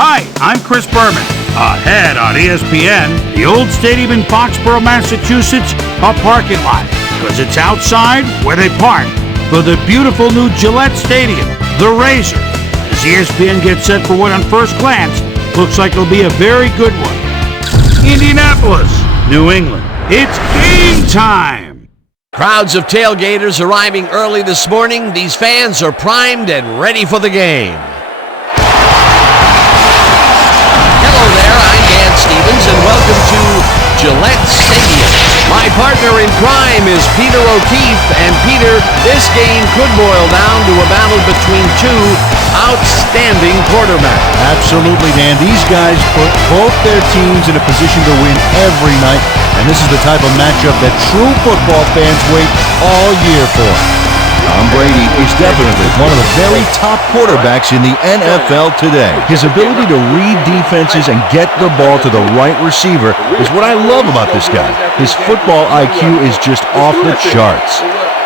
Hi, I'm Chris Berman. Ahead on ESPN, the old stadium in Foxborough, Massachusetts, a parking lot. Because it's outside where they park for the beautiful new Gillette Stadium, the Razor. As ESPN gets set for what on first glance looks like it'll be a very good one. Indianapolis, New England. It's game time! Crowds of tailgaters arriving early this morning. These fans are primed and ready for the game. Hello there, I'm Dan Stevens, and welcome to Gillette Stadium. My partner in crime is Peter O'Keefe, and Peter, this game could boil down to a battle between two outstanding quarterbacks. Absolutely, Dan. These guys put both their teams in a position to win every night, and this is the type of matchup that true football fans wait all year for. Tom Brady is definitely one of the very top quarterbacks in the NFL today. His ability to read defenses and get the ball to the right receiver is what I love about this guy. His football IQ is just off the charts.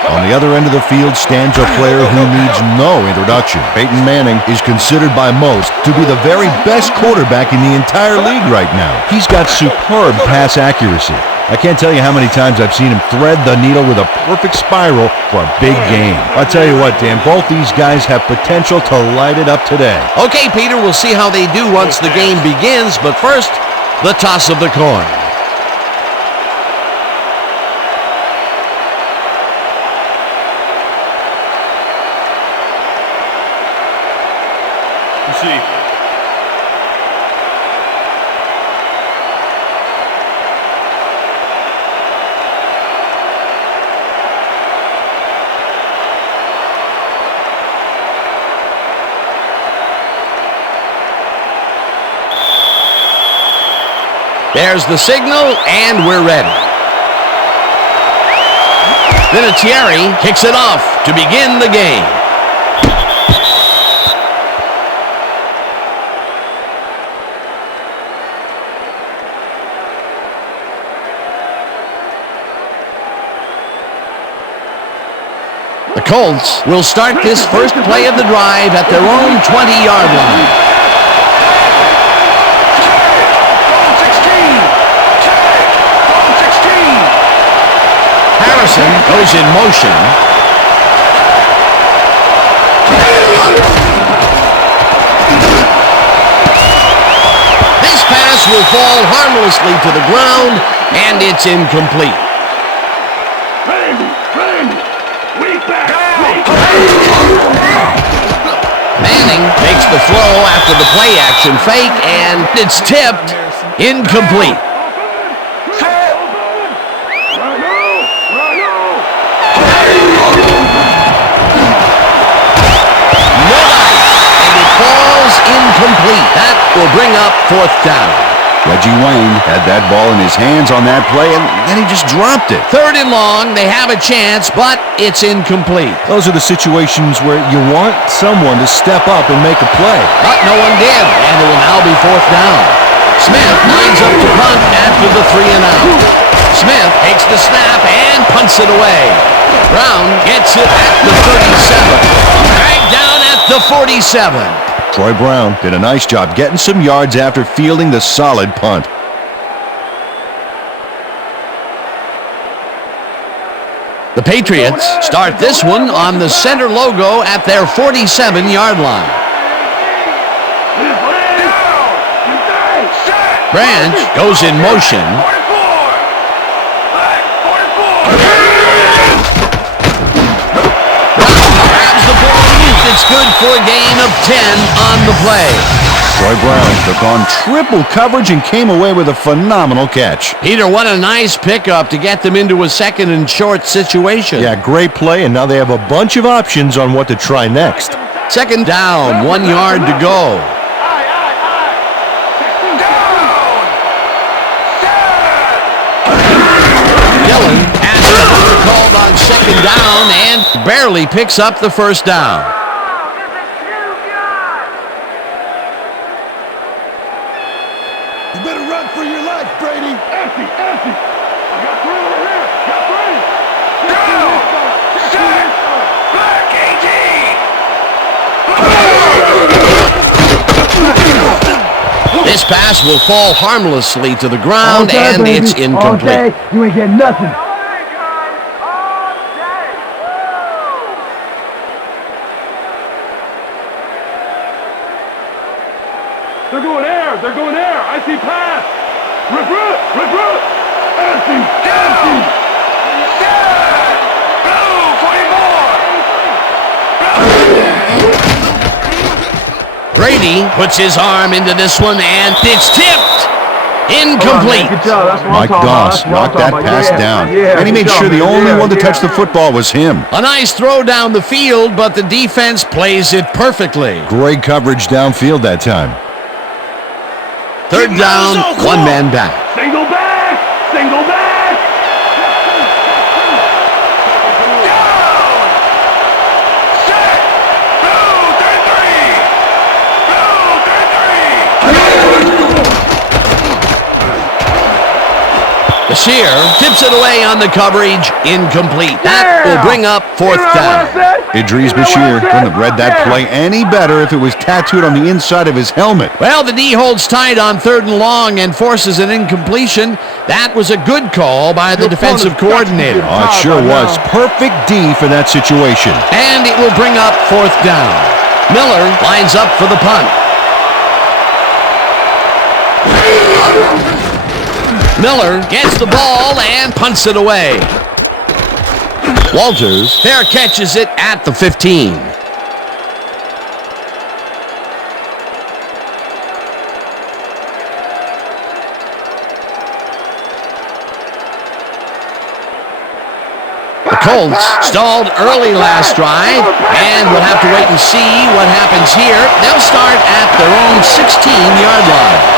On the other end of the field stands a player who needs no introduction. Peyton Manning is considered by most to be the very best quarterback in the entire league right now. He's got superb pass accuracy. I can't tell you how many times I've seen him thread the needle with a perfect spiral for a big game. I'll tell you what, Dan, both these guys have potential to light it up today. Okay, Peter, we'll see how they do once the game begins, but first, the toss of the coin. Receive. There's the signal, and we're ready. Vinatieri kicks it off to begin the game. The Colts will start this first play of the drive at their own 20-yard line. Harrison goes in motion. This pass will fall harmlessly to the ground, and it's incomplete. Manning makes the throw after the play-action fake, and it's tipped incomplete. Incomplete. That will bring up fourth down. Reggie Wayne had that ball in his hands on that play, and then he just dropped it. Third and long, they have a chance, but it's incomplete. Those are the situations where you want someone to step up and make a play. But no one did, and it will now be fourth down. Smith lines up to punt after the 3 and out. Smith takes the snap and punts it away. Brown gets it at the 37. Dragged down at the 47. Troy Brown did a nice job getting some yards after fielding the solid punt. The Patriots start this one on the center logo at their 47-yard line. Branch goes in motion. It's good for a gain of 10 on the play. Troy Brown took on triple coverage and came away with a phenomenal catch. Peter, what a nice pickup to get them into a second and short situation. Yeah, great play, and now they have a bunch of options on what to try next. Second down, 1 yard to go. Dillon has it called on second down and barely picks up the first down. This pass will fall harmlessly to the ground, and baby. it's incomplete. All day, you ain't getting nothing. They're going air. They're going air. I see pass. Recruit. Recruit. Empty. Empty. Brady puts his arm into this one, and it's tipped. Incomplete. Good job. That's what Mike I'm talking about. Goss That's what I'm knocked that talking pass about. down. Yeah, And he good made job, sure the man. only Yeah, one to touch the yeah. football was him. A nice throw down the field, but the defense plays it perfectly. Great coverage downfield that time. Third down, one man back. Single back. Single back. Bashir tips it away on the coverage, incomplete. That will bring up fourth down. Idris Bashir wouldn't have read that play any better if it was tattooed on the inside of his helmet. Well, the D holds tight on third and long and forces an incompletion. That was a good call by the defensive coordinator. Oh, it sure was. Perfect D for that situation. And it will bring up fourth down. Miller lines up for the punt. Miller gets the ball and punts it away. Walters fair catches it at the 15. The Colts stalled early last drive, and we'll have to wait and see what happens here. They'll start at their own 16-yard line.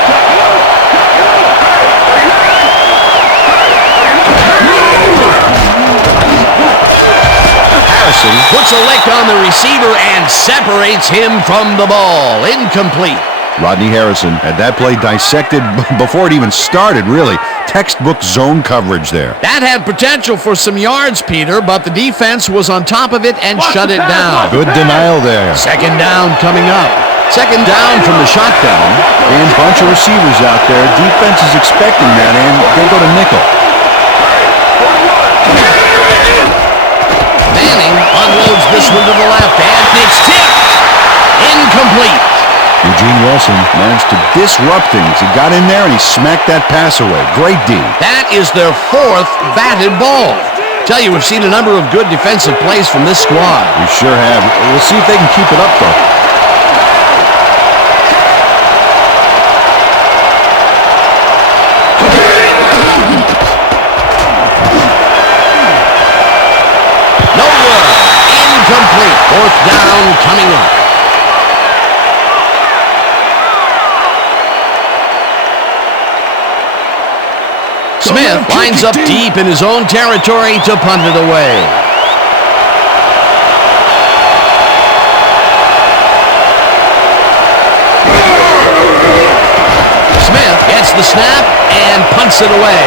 Puts a lick on the receiver and separates him from the ball. Incomplete. Rodney Harrison had that play dissected before it even started, really. Textbook zone coverage there. That had potential for some yards, Peter, but the defense was on top of it and shut it down. Good denial there. Second down coming up. Second down from the shotgun. And bunch of receivers out there. Defense is expecting that, and they go to nickel. Manning unloads this one to the left, and it's tipped. Incomplete. Eugene Wilson managed to disrupt things. He got in there and he smacked that pass away. Great D. That is their fourth batted ball. Tell you, we've seen a number of good defensive plays from this squad. We sure have. We'll see if they can keep it up, though. Incomplete. Fourth down coming up. Smith lines up deep in his own territory to punt it away. Smith gets the snap and punts it away.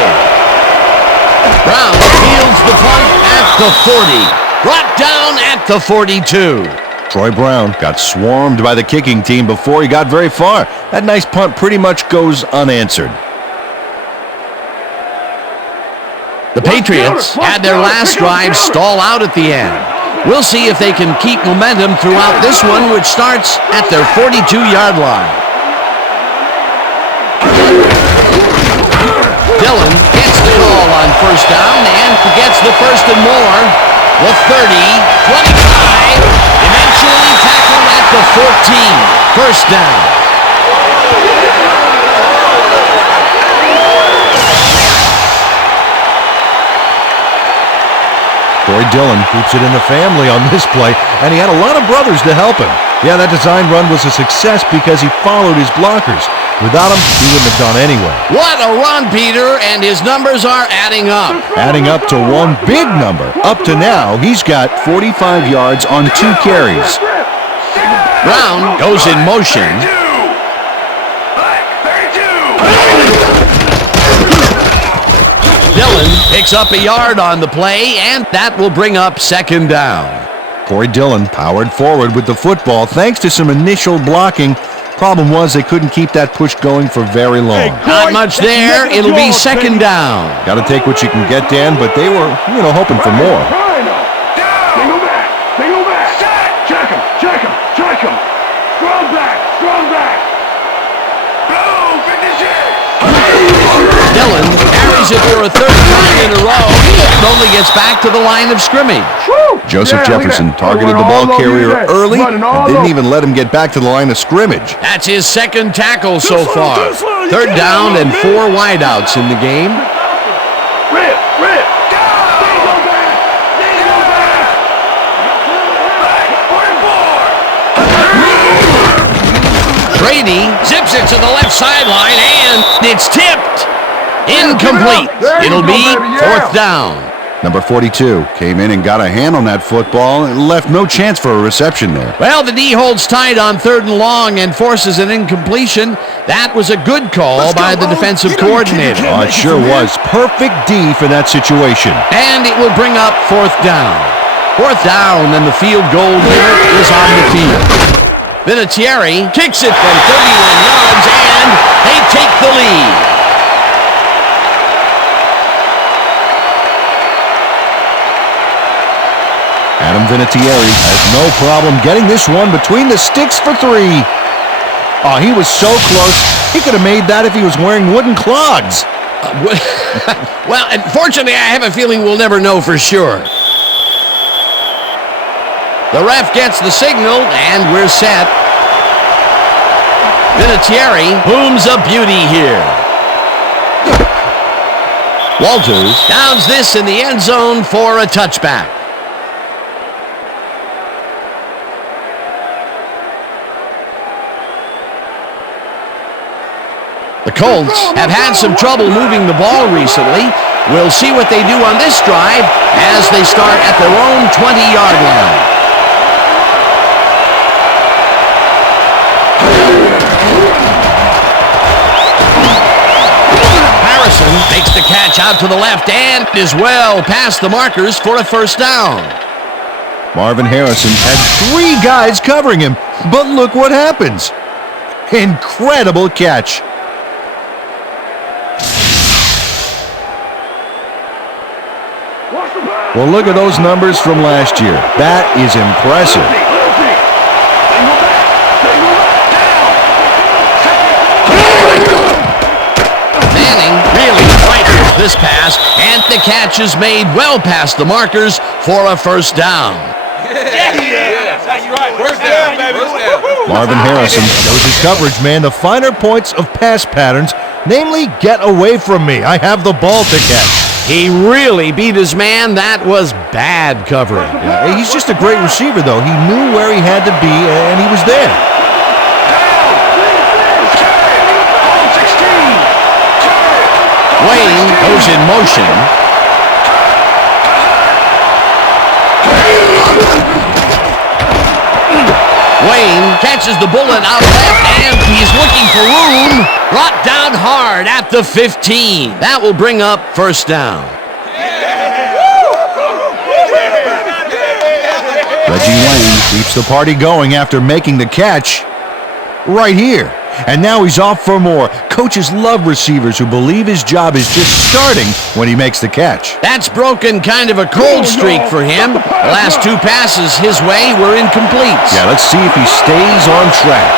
Brown fields the punt at the 40. Brought down at the 42. Troy Brown got swarmed by the kicking team before he got very far. That nice punt pretty much goes unanswered. The Patriots had their last drive stall out at the end. We'll see if they can keep momentum throughout this one, which starts at their 42-yard line. Dillon gets the call on first down and gets the first and more. The 30, 25, eventually tackled at the 14. First down. Troy Dillon keeps it in the family on this play, and he had a lot of brothers to help him. Yeah, that design run was a success because he followed his blockers. Without him, he wouldn't have gone anywhere. What a run, Peter, and his numbers are adding up. Adding up to one big number. Up to now, he's got 45 yards on 2 carries. Brown goes in motion. Dillon picks up a yard on the play, and that will bring up second down. Corey Dillon powered forward with the football thanks to some initial blocking, Problem was, they couldn't keep that push going for very long. Not much there. It'll be second down. Got to take what you can get, Dan, but they were, hoping for more. Single back. Check him. Strong back. Dillon carries it for a third time in a row. It only gets back to the line of scrimmage. Joseph Jefferson targeted the ball carrier early and didn't even let him get back to the line of scrimmage. That's his second tackle so far. Third down and 4 wideouts in the game. Rip. Brady zips it to the left sideline, and it's tipped. Incomplete. It'll be fourth down. Number 42 came in and got a hand on that football and left no chance for a reception there. Well, the D holds tight on third and long and forces an incompletion. That was a good call by the defensive coordinator. Oh, it sure was. Perfect D for that situation. And it will bring up fourth down. Fourth down, and the field goal leader is on the field. Vinatieri kicks it from 31 yards, and they take the lead. Adam Vinatieri has no problem getting this one between the sticks for 3. Oh, he was so close. He could have made that if he was wearing wooden clogs. Well, unfortunately, I have a feeling we'll never know for sure. The ref gets the signal, and we're set. Vinatieri booms a beauty here. Walters downs this in the end zone for a touchback. The Colts have had some trouble moving the ball recently. We'll see what they do on this drive as they start at their own 20-yard line. Harrison makes the catch out to the left and is well past the markers for a first down. Marvin Harrison had 3 guys covering him, but look what happens. Incredible catch. Well, look at those numbers from last year. That is impressive. Manning really fights this pass, and the catch is made well past the markers for a first down. Marvin Harrison knows his coverage, man. The finer points of pass patterns, namely, get away from me. I have the ball to catch. He really beat his man. That was bad covering. Yeah, he's just a great receiver, though. He knew where he had to be, and he was there. Wayne goes in motion. Wayne catches the bullet out left, and he's looking for room. Brought down hard at the 15. That will bring up first down. Reggie Wayne keeps the party going after making the catch right here. And now he's off for more. Coaches love receivers who believe his job is just starting when he makes the catch. That's broken kind of a cold streak for him. The last 2 passes his way were incomplete. Yeah, let's see if he stays on track.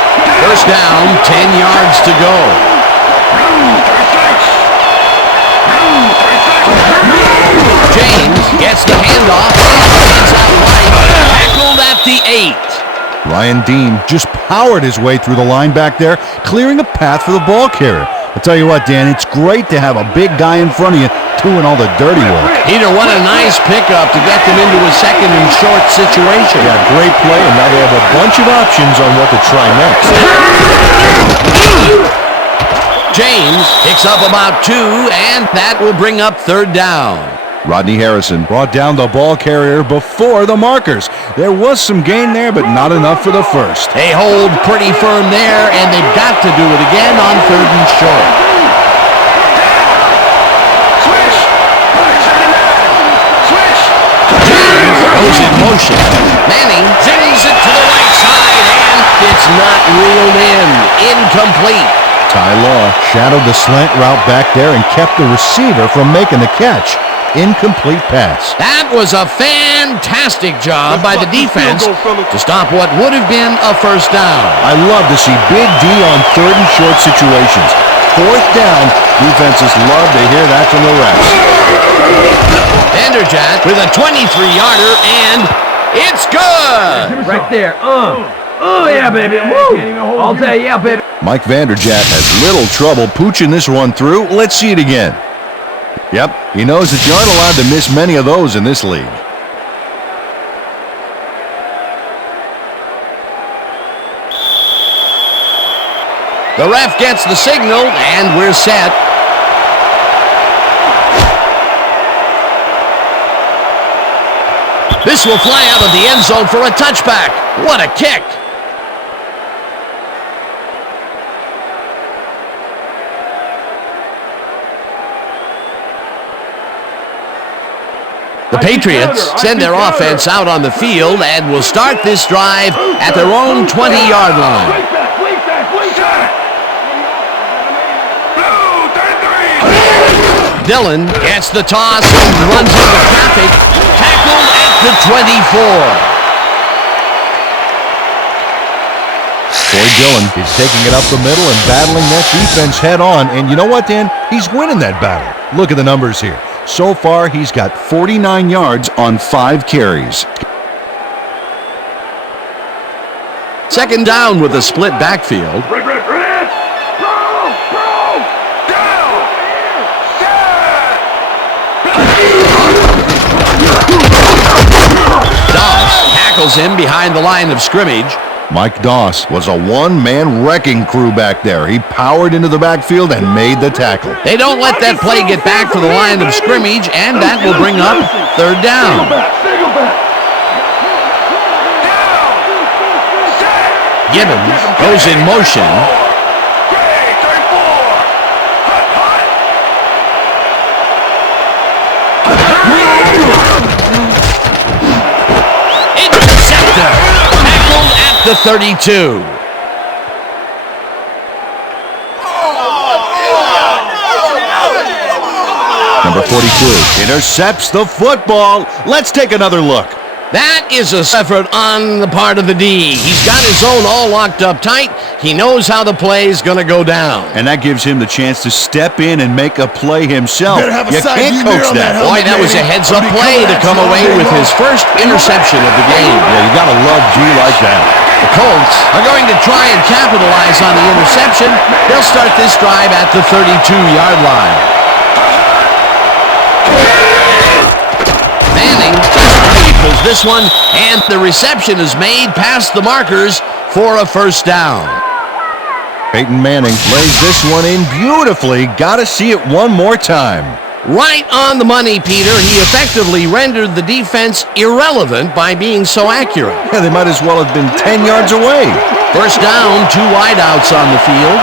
First down, 10 yards to go. James gets the handoff. Hands out wide. Tackled at the 8. Ryan Dean just powered his way through the line back there, clearing a path for the ball carrier. I'll tell you what, Dan, it's great to have a big guy in front of you doing all the dirty work. Peter, what a nice pickup to get them into a second and short situation. Yeah, great play, and now they have a bunch of options on what to try next. James picks up about 2, and that will bring up third down. Rodney Harrison brought down the ball carrier before the markers. There was some gain there, but not enough for the first. They hold pretty firm there, and they've got to do it again on third and short. James goes in motion. Manning zings it to the right side, and it's not reeled in. Incomplete. Ty Law shadowed the slant route back there and kept the receiver from making the catch. Incomplete pass. That was a fantastic job by the defense to stop what would have been a first down. I love to see Big D on third and short situations. Fourth down, defenses love to hear that from the refs. Vanderjagt with a 23-yarder, and it's good. Right there. Oh, yeah, baby. Woo. I'll tell you, yeah, baby. Mike Vanderjagt has little trouble pooching this one through. Let's see it again. Yep, he knows that you aren't allowed to miss many of those in this league. The ref gets the signal, and we're set. This will fly out of the end zone for a touchback. What a kick. The Patriots send their offense out on the field and will start this drive at their own 20-yard line. Dillon gets the toss and runs into traffic, tackled at the 24. Troy Dillon is taking it up the middle and battling that defense head on. And you know what, Dan? He's winning that battle. Look at the numbers here. So far, he's got 49 yards on 5 carries. Second down with a split backfield. Doss tackles him behind the line of scrimmage. Mike Doss was a one-man wrecking crew back there. He powered into the backfield and made the tackle. They don't let that play get back to the line of scrimmage, and that will bring up third down. Gibbons goes in motion. Interceptor. Tackled at the 32. Number 42 intercepts the football. Let's take another look. That is an effort on the part of the D. He's got his zone all locked up tight. He knows how the play is going to go down. And that gives him the chance to step in and make a play himself. You can't coach that. Boy, that was a heads-up play to come away with his first interception of the game. Yeah, you got to love D like that. The Colts are going to try and capitalize on the interception. They'll start this drive at the 32-yard line. Manning pulls this one, and the reception is made past the markers for a first down. Peyton Manning lays this one in beautifully. Got to see it one more time. Right on the money, Peter. He effectively rendered the defense irrelevant by being so accurate. Yeah, they might as well have been 10 yards away. First down, 2 wideouts on the field.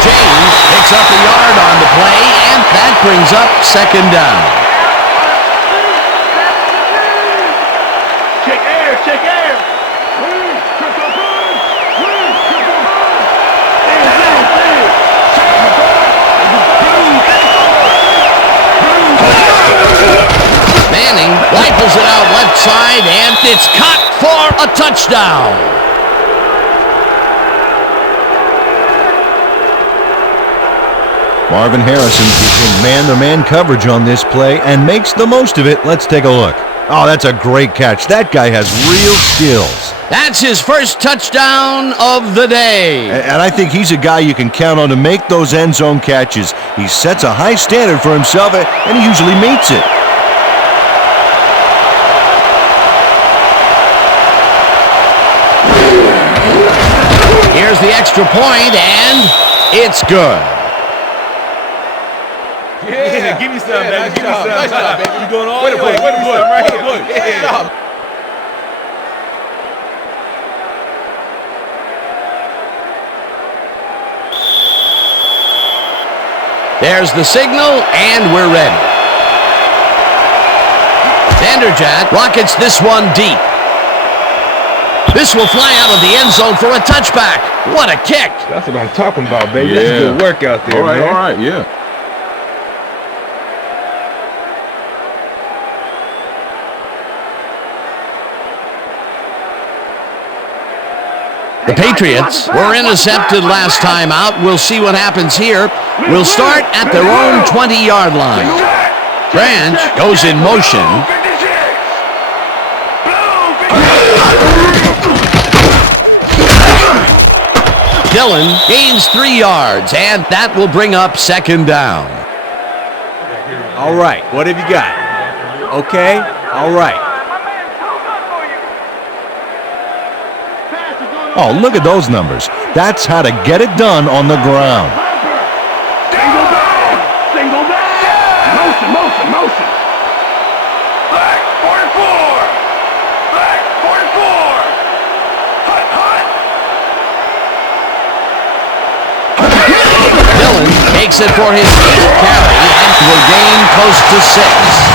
James picks up a yard on the play, and that brings up second down. Check air, check air. Manning rifles it out left side, and it's caught for a touchdown. Marvin Harrison is in man-to-man coverage on this play and makes the most of it. Let's take a look. Oh, that's a great catch. That guy has real skills. That's his first touchdown of the day. And I think he's a guy you can count on to make those end zone catches. He sets a high standard for himself, and he usually meets it. Here's the extra point, and it's good. Yeah, give me some, baby. Give me some. Nice job, baby. You doing all right? Way to play. Right here. Yeah. There's the signal, and we're ready. Vanderjagt rockets this one deep. This will fly out of the end zone for a touchback. What a kick. That's what I'm talking about, baby. Yeah. That's good work out there, man. All right, yeah. The Patriots were intercepted last time out. We'll see what happens here. We'll start at their own 20-yard line. Branch goes in motion. Dillon gains 3 yards, and that will bring up second down. All right, what have you got? Okay, all right. Oh, look at those numbers. That's how to get it done on the ground. Single down! Single down! Motion, motion, motion! Black 44! Black 44! Hut, hut! Dillon takes it for his 8th carry and will gain close to 6.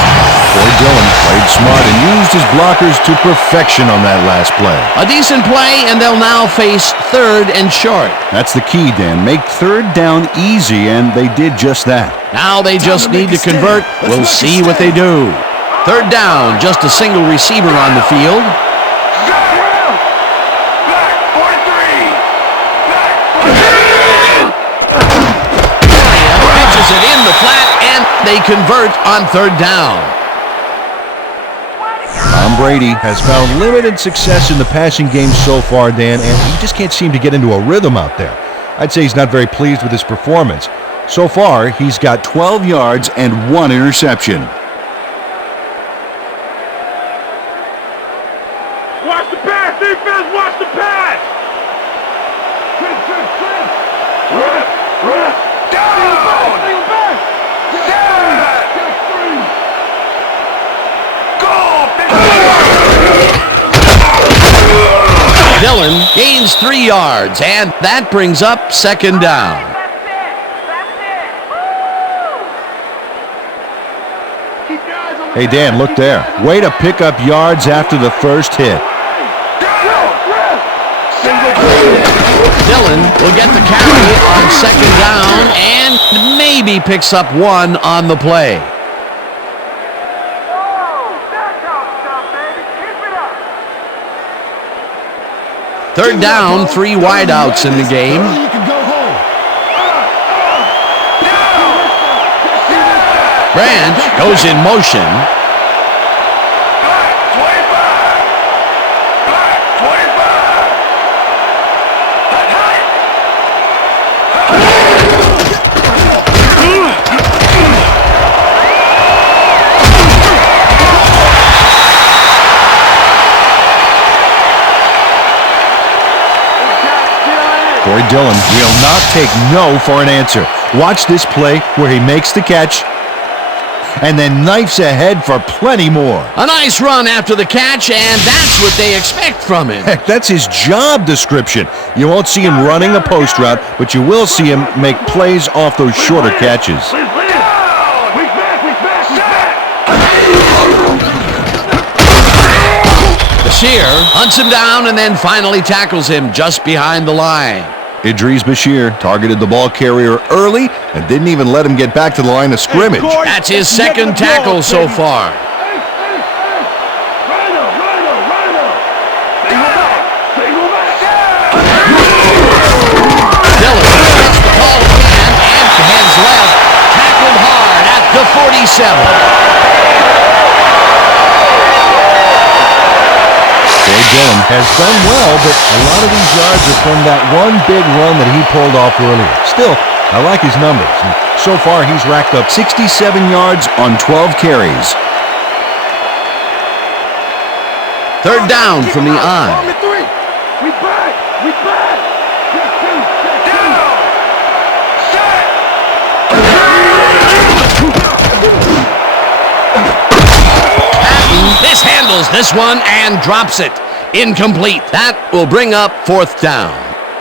Boy, Dillon played smart and used his blockers to perfection on that last play. A decent play, and they'll now face 3rd and short. That's the key, Dan. Make 3rd down easy, and they did just that. Now they just need to convert. We'll see what they do. 3rd down, just a single receiver on the field. Black 43! Black 43! Catches it in the flat, and they convert on 3rd down. Tom Brady has found limited success in the passing game so far, Dan, and he just can't seem to get into a rhythm out there. I'd say he's not very pleased with his performance. So far, he's got 12 yards and 1 interception. Watch the pass, defense! Watch the pass! Run! Run! Down! Dillon gains 3 yards, and that brings up second down. Hey, Dan, look there. Way to pick up yards after the first hit. Dillon will get the carry on second down and maybe picks up 1 on the play. Third down, 3 wideouts in the game. Branch goes in motion. Dillon will not take no for an answer. Watch this play where he makes the catch and then knifes ahead for plenty more. A nice run after the catch, and that's what they expect from him. Heck, that's his job description. You won't see him running a post route, but you will see him make plays off those shorter catches. Bashir hunts him down and then finally tackles him just behind the line. Idris Bashir targeted the ball carrier early and didn't even let him get back to the line of scrimmage. That's his second tackle so far. Dillon gets the call again and hands left, tackled hard at the 47. Dillon has done well, but a lot of these yards are from that one big run that he pulled off earlier. Still, I like his numbers. And so far, he's racked up 67 yards on 12 carries. Third down from the eye. We back! We back! Patton mishandles this one and drops it. Incomplete. That will bring up fourth down.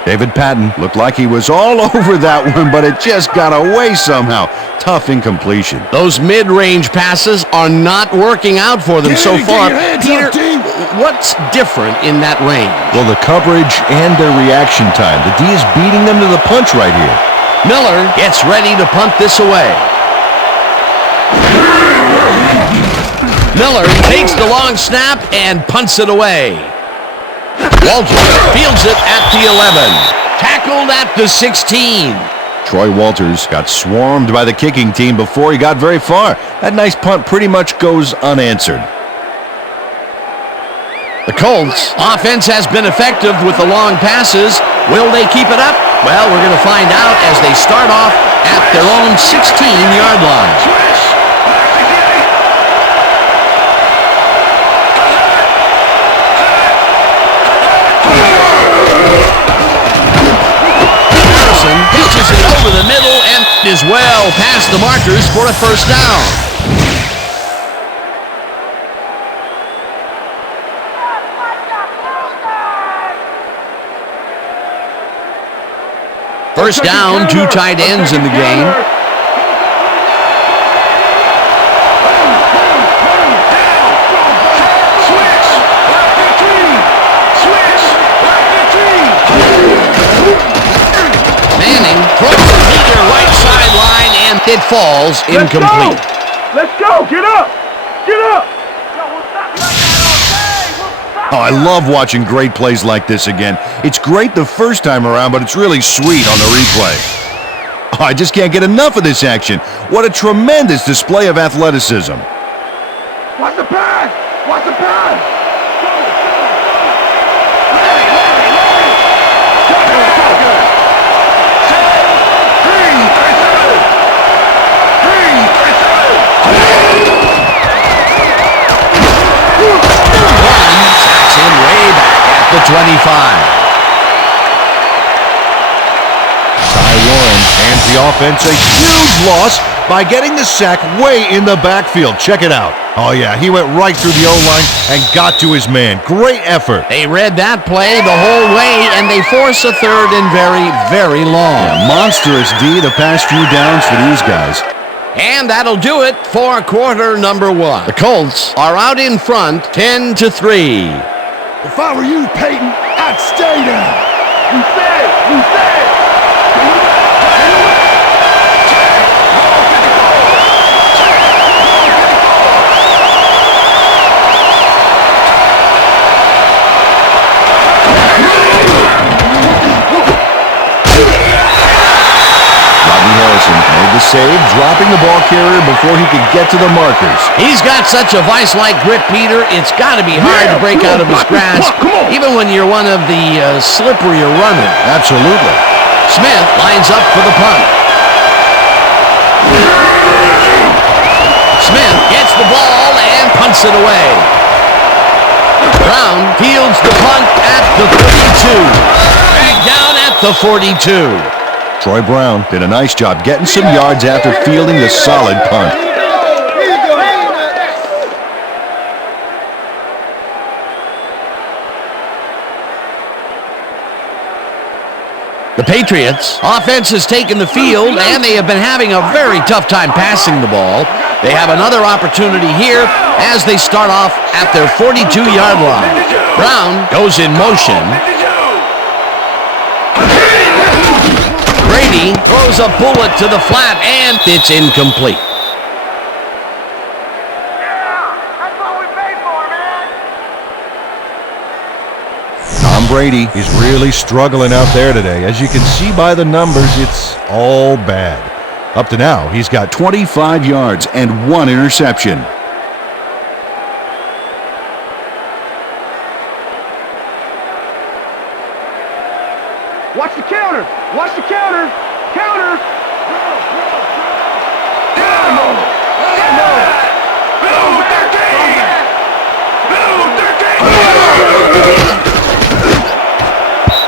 David Patton looked like he was all over that one, but it just got away somehow. Tough incompletion. Those mid-range passes are not working out for them so far. Peter, what's different in that range? Well, the coverage and their reaction time. The D is beating them to the punch right here. Miller gets ready to punt this away. Miller takes the long snap and punts it away. Walters fields it at the 11. Tackled at the 16. Troy Walters got swarmed by the kicking team before he got very far. That nice punt pretty much goes unanswered. The Colts offense has been effective with the long passes. Will they keep it up? Well, we're going to find out as they start off at their own 16-yard line. Pitches it over the middle and is well past the markers for a first down. First down, 2 tight ends in the game. Throws it to their right sideline, and it falls incomplete. Let's go! Get up! Get up! Oh, I love watching great plays like this again. It's great the first time around, but it's really sweet on the replay. Oh, I just can't get enough of this action. What a tremendous display of athleticism. Watch the pass! Watch the pass! The 25. Ty Warren hands the offense a huge loss by getting the sack way in the backfield. Check it out. Oh, yeah, he went right through the O-line and got to his man. Great effort. They read that play the whole way, and they force a third and very, very long. Yeah, monstrous D the past few downs for these guys. And that'll do it for quarter number 1. The Colts are out in front, 10-3. If I were you, Peyton, I'd stay there. You said, you said. Made the save, dropping the ball carrier before he could get to the markers. He's got such a vice-like grip, Peter. It's got to be hard to break out of his grasp, even when you're one of the slipperier runners. Absolutely. Smith lines up for the punt. Smith gets the ball and punts it away. Brown fields the punt at the 32. Back down at the 42. Troy Brown did a nice job getting some yards after fielding the solid punt. The Patriots offense has taken the field, and they have been having a very tough time passing the ball. They have another opportunity here as they start off at their 42-yard line. Brown goes in motion. Brady throws a bullet to the flat, and it's incomplete. That's what we paid for, man. Tom Brady is really struggling out there today. As you can see by the numbers, it's all bad. Up to now, he's got 25 yards and 1 interception. Watch the counter! Watch the counter! Counter!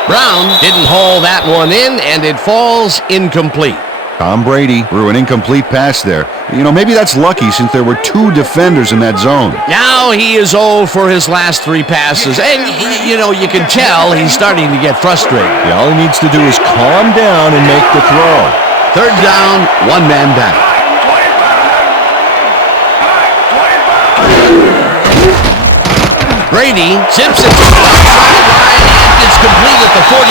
Brown didn't haul that one in, and it falls incomplete. Tom Brady threw an incomplete pass there. You know, maybe that's lucky since there were 2 defenders in that zone. Now he is 0 for his last 3 passes. And, you know, you can tell he's starting to get frustrated. Yeah, all he needs to do is calm down and make the throw. 3rd down, 1 man down. Brady zips it to the sideline and gets complete at the 45.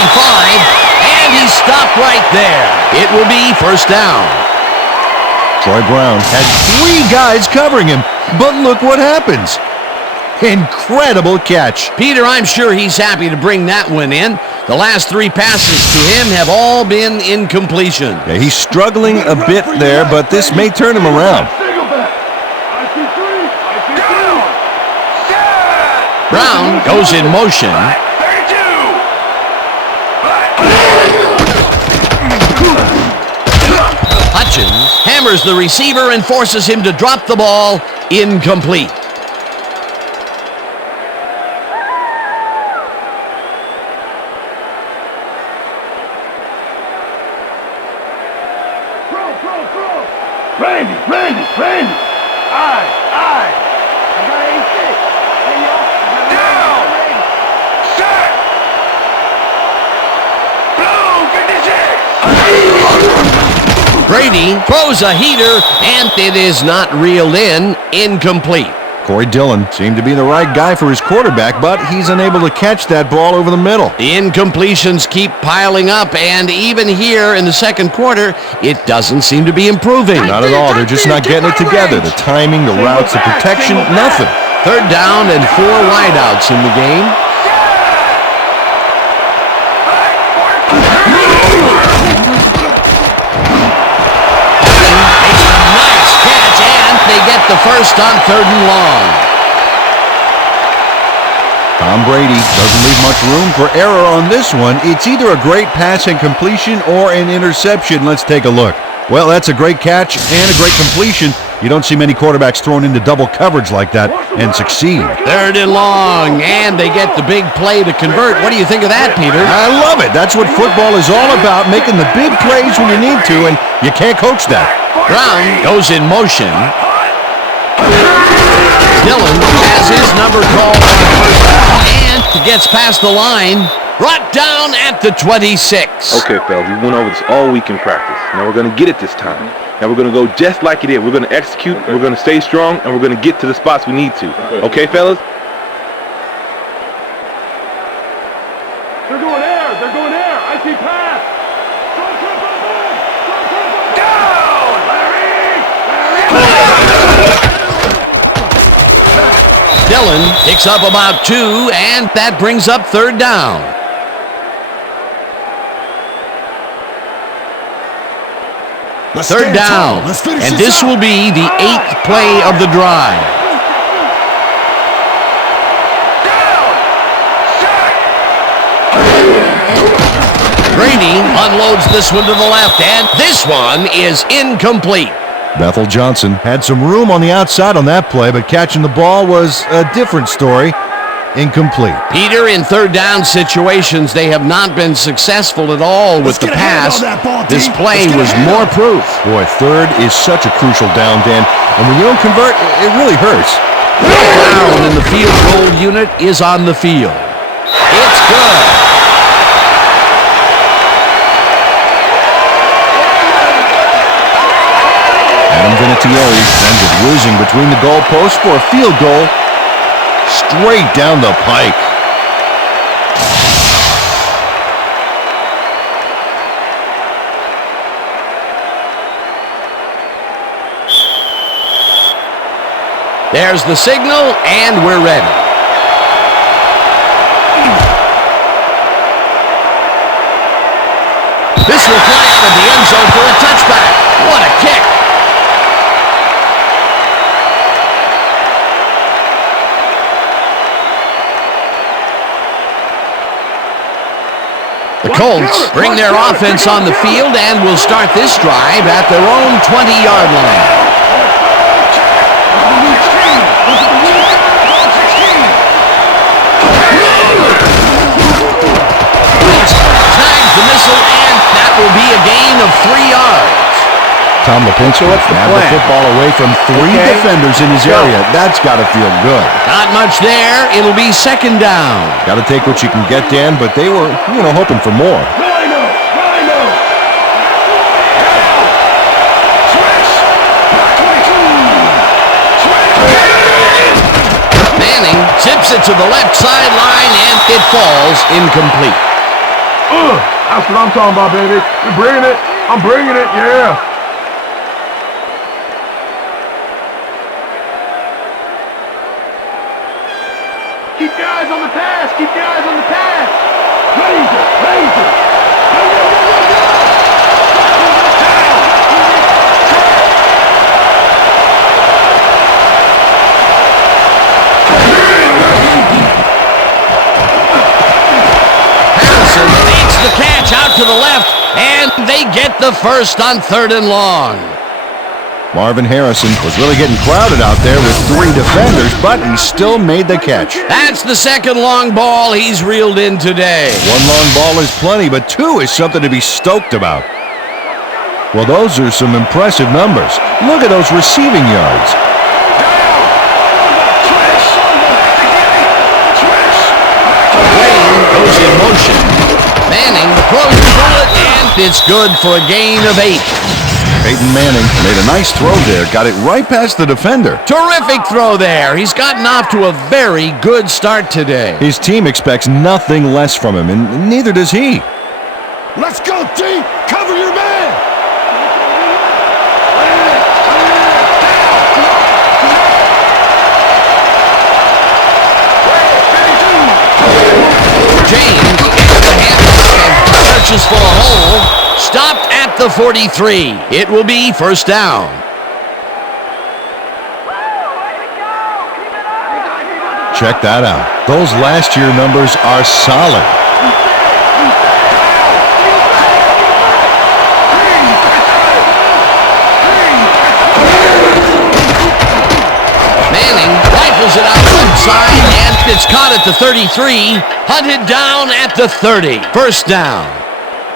And he stopped right there. It will be 1st down. Troy Brown had 3 guys covering him, but look what happens. Incredible catch. Peter, I'm sure he's happy to bring that one in. The last 3 passes to him have all been incompletion. Yeah, he's struggling a bit there, but this may turn him around. Brown goes in motion. Hutchins hammers the receiver and forces him to drop the ball. Incomplete. Randy! Aye! I got 86. Hey, y'all. Down! Set! Blue 56! Brady throws a heater, and it is not reeled in. Incomplete. Corey Dillon seemed to be the right guy for his quarterback, but he's unable to catch that ball over the middle. The incompletions keep piling up, and even here in the 2nd quarter, it doesn't seem to be improving. Not at all. They're just not getting it together. The timing, the routes, the protection, nothing. 3rd down and 4 wideouts in the game. They get the 1st on 3rd and long. Tom Brady doesn't leave much room for error on this one. It's either a great pass and completion or an interception. Let's take a look. Well, that's a great catch and a great completion. You don't see many quarterbacks thrown into double coverage like that and succeed. 3rd and long, and they get the big play to convert. What do you think of that, Peter? I love it. That's what football is all about, making the big plays when you need to, and you can't coach that. Brown goes in motion. Dillon has his number called on 1st down, and he gets past the line. Brought down at the 26. Okay, fellas, we went over this all week in practice. Now we're going to get it this time. Now we're going to go just like it is. We're going to execute, we're going to stay strong, and we're going to get to the spots we need to. Okay, fellas? They're going there! I see pass! Down! Larry! Dillon picks up about 2, and that brings up 3rd down. Third down, and this will be the 8th play of the drive. Brady unloads this one to the left, and this one is incomplete. Bethel Johnson had some room on the outside on that play, but catching the ball was a different story. Incomplete. Peter, in 3rd down situations, they have not been successful at all with the pass. This play was more proof. Boy, 3rd is such a crucial down, Dan. And when you don't convert, it really hurts. Down in the field goal unit is on the field. It's good. Adam Vinatieri sends it whizzing between the goalposts for a field goal. Straight down the pike. There's the signal, and we're ready. This will fly out of the end zone for a touchback. What a kick. The Colts bring their offense on the field and will start this drive at their own 20-yard line. Tags the missile, and that will be a gain of 3 yards. Tom Lipinski nabbed the football away from 3 defenders in his area. That's got to feel good. Not much there. It'll be second down. Got to take what you can get, Dan, but they were, hoping for more. Manning zips it to the left sideline, and it falls incomplete. That's what I'm talking about, baby. You're bringing it. I'm bringing it, yeah. Keep your eyes on the pass. Keep your eyes on the pass. Raise it. Raise it. Go, go, go, go, go. Harrison makes the catch out to the left, and they get the first on 3rd and long. Marvin Harrison was really getting crowded out there with 3 defenders, but he still made the catch. That's the second long ball he's reeled in today. 1 long ball is plenty, but 2 is something to be stoked about. Well, those are some impressive numbers. Look at those receiving yards. Wayne goes in motion. Manning throws the bullet, and it's good for a gain of 8. Peyton Manning made a nice throw there, got it right past the defender. Terrific throw there. He's gotten off to a very good start today. His team expects nothing less from him, and neither does he. Let's go, D. Cover your man. James gets the handoff and searches for a hole. Stopped at the 43. It will be first down. Check that out. Those last year numbers are solid. Manning rifles it out one side, and it's caught at the 33. Hunted down at the 30. First down.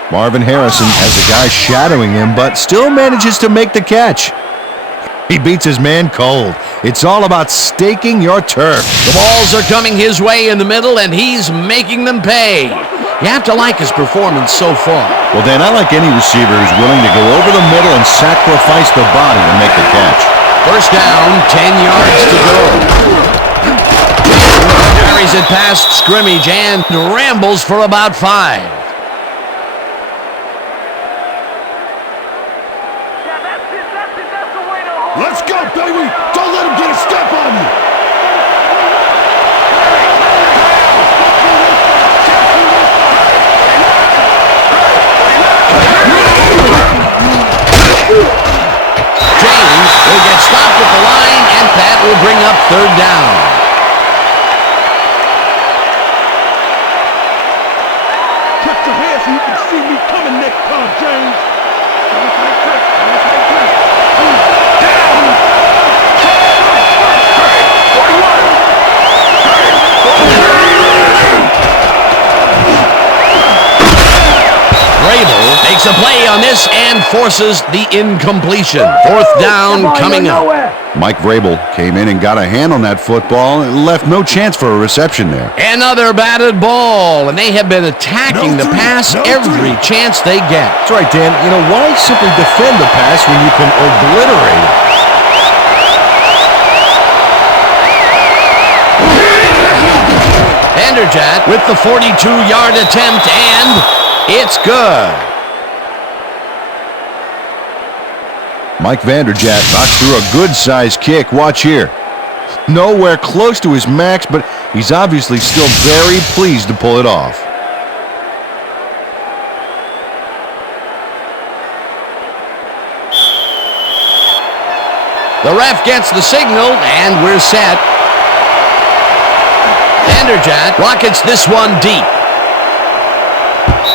Marvin Harrison has a guy shadowing him, but still manages to make the catch. He beats his man cold. It's all about staking your turf. The balls are coming his way in the middle, and he's making them pay. You have to like his performance so far. Well, Dan, I like any receiver who's willing to go over the middle and sacrifice the body to make the catch. First down, 10 yards to go. Carries it past scrimmage and rambles for about 5. Let's go, baby! Don't let him get a step on you! James will get stopped at the line, and that will bring up 3rd down. Put your hands so you can see me coming next time, James! Vrabel makes a play on this and forces the incompletion. 4th down coming up. Mike Vrabel came in and got a hand on that football and left no chance for a reception there. Another batted ball, and they have been attacking the pass every chance they get. That's right, Dan. Why simply defend the pass when you can obliterate it? Vanderjagt with the 42-yard attempt, and it's good. Mike Vanderjagt knocks through a good-sized kick. Watch here. Nowhere close to his max, but he's obviously still very pleased to pull it off. The ref gets the signal, and we're set. Vanderjagt rockets this one deep.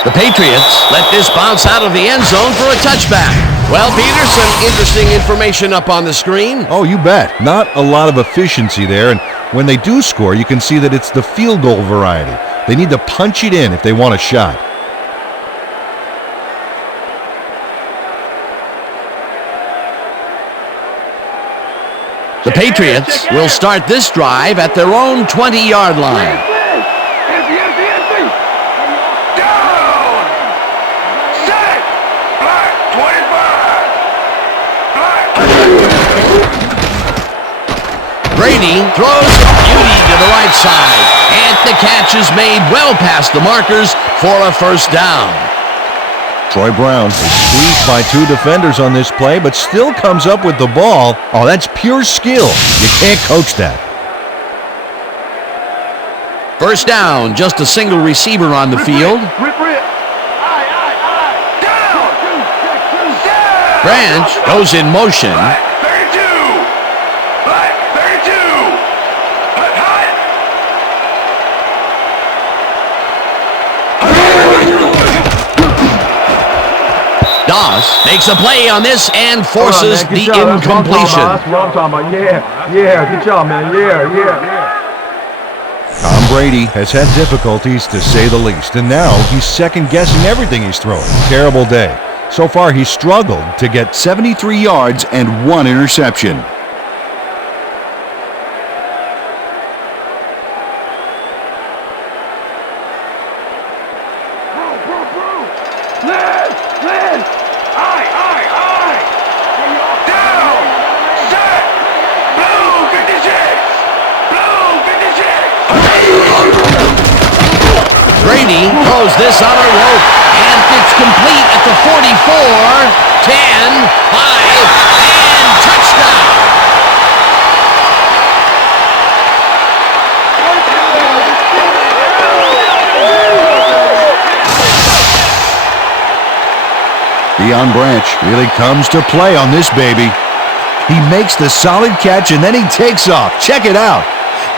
The Patriots let this bounce out of the end zone for a touchback. Well, Peter, some interesting information up on the screen. Oh, you bet. Not a lot of efficiency there, and when they do score, you can see that it's the field goal variety. They need to punch it in if they want a shot. The Patriots will start this drive at their own 20-yard line. Down! Set! Black 25! Brady throws a beauty to the right side, and the catch is made well past the markers for a first down. Troy Brown is squeezed by two defenders on this play, but still comes up with the ball. Oh, that's pure skill. You can't coach that. First down, just a single receiver on the field. Branch goes in motion. Doss makes a play on this and forces the incompletion. That's what I'm talking about. Yeah, good job, man. Yeah. Tom Brady has had difficulties, to say the least, and now he's second-guessing everything he's throwing. Terrible day. So far, he's struggled to get 73 yards and 1 interception. Brady throws this on a rope, and it's complete at the 44, 10, 5, and touchdown! Deion Branch really comes to play on this baby. He makes the solid catch, and then he takes off. Check it out.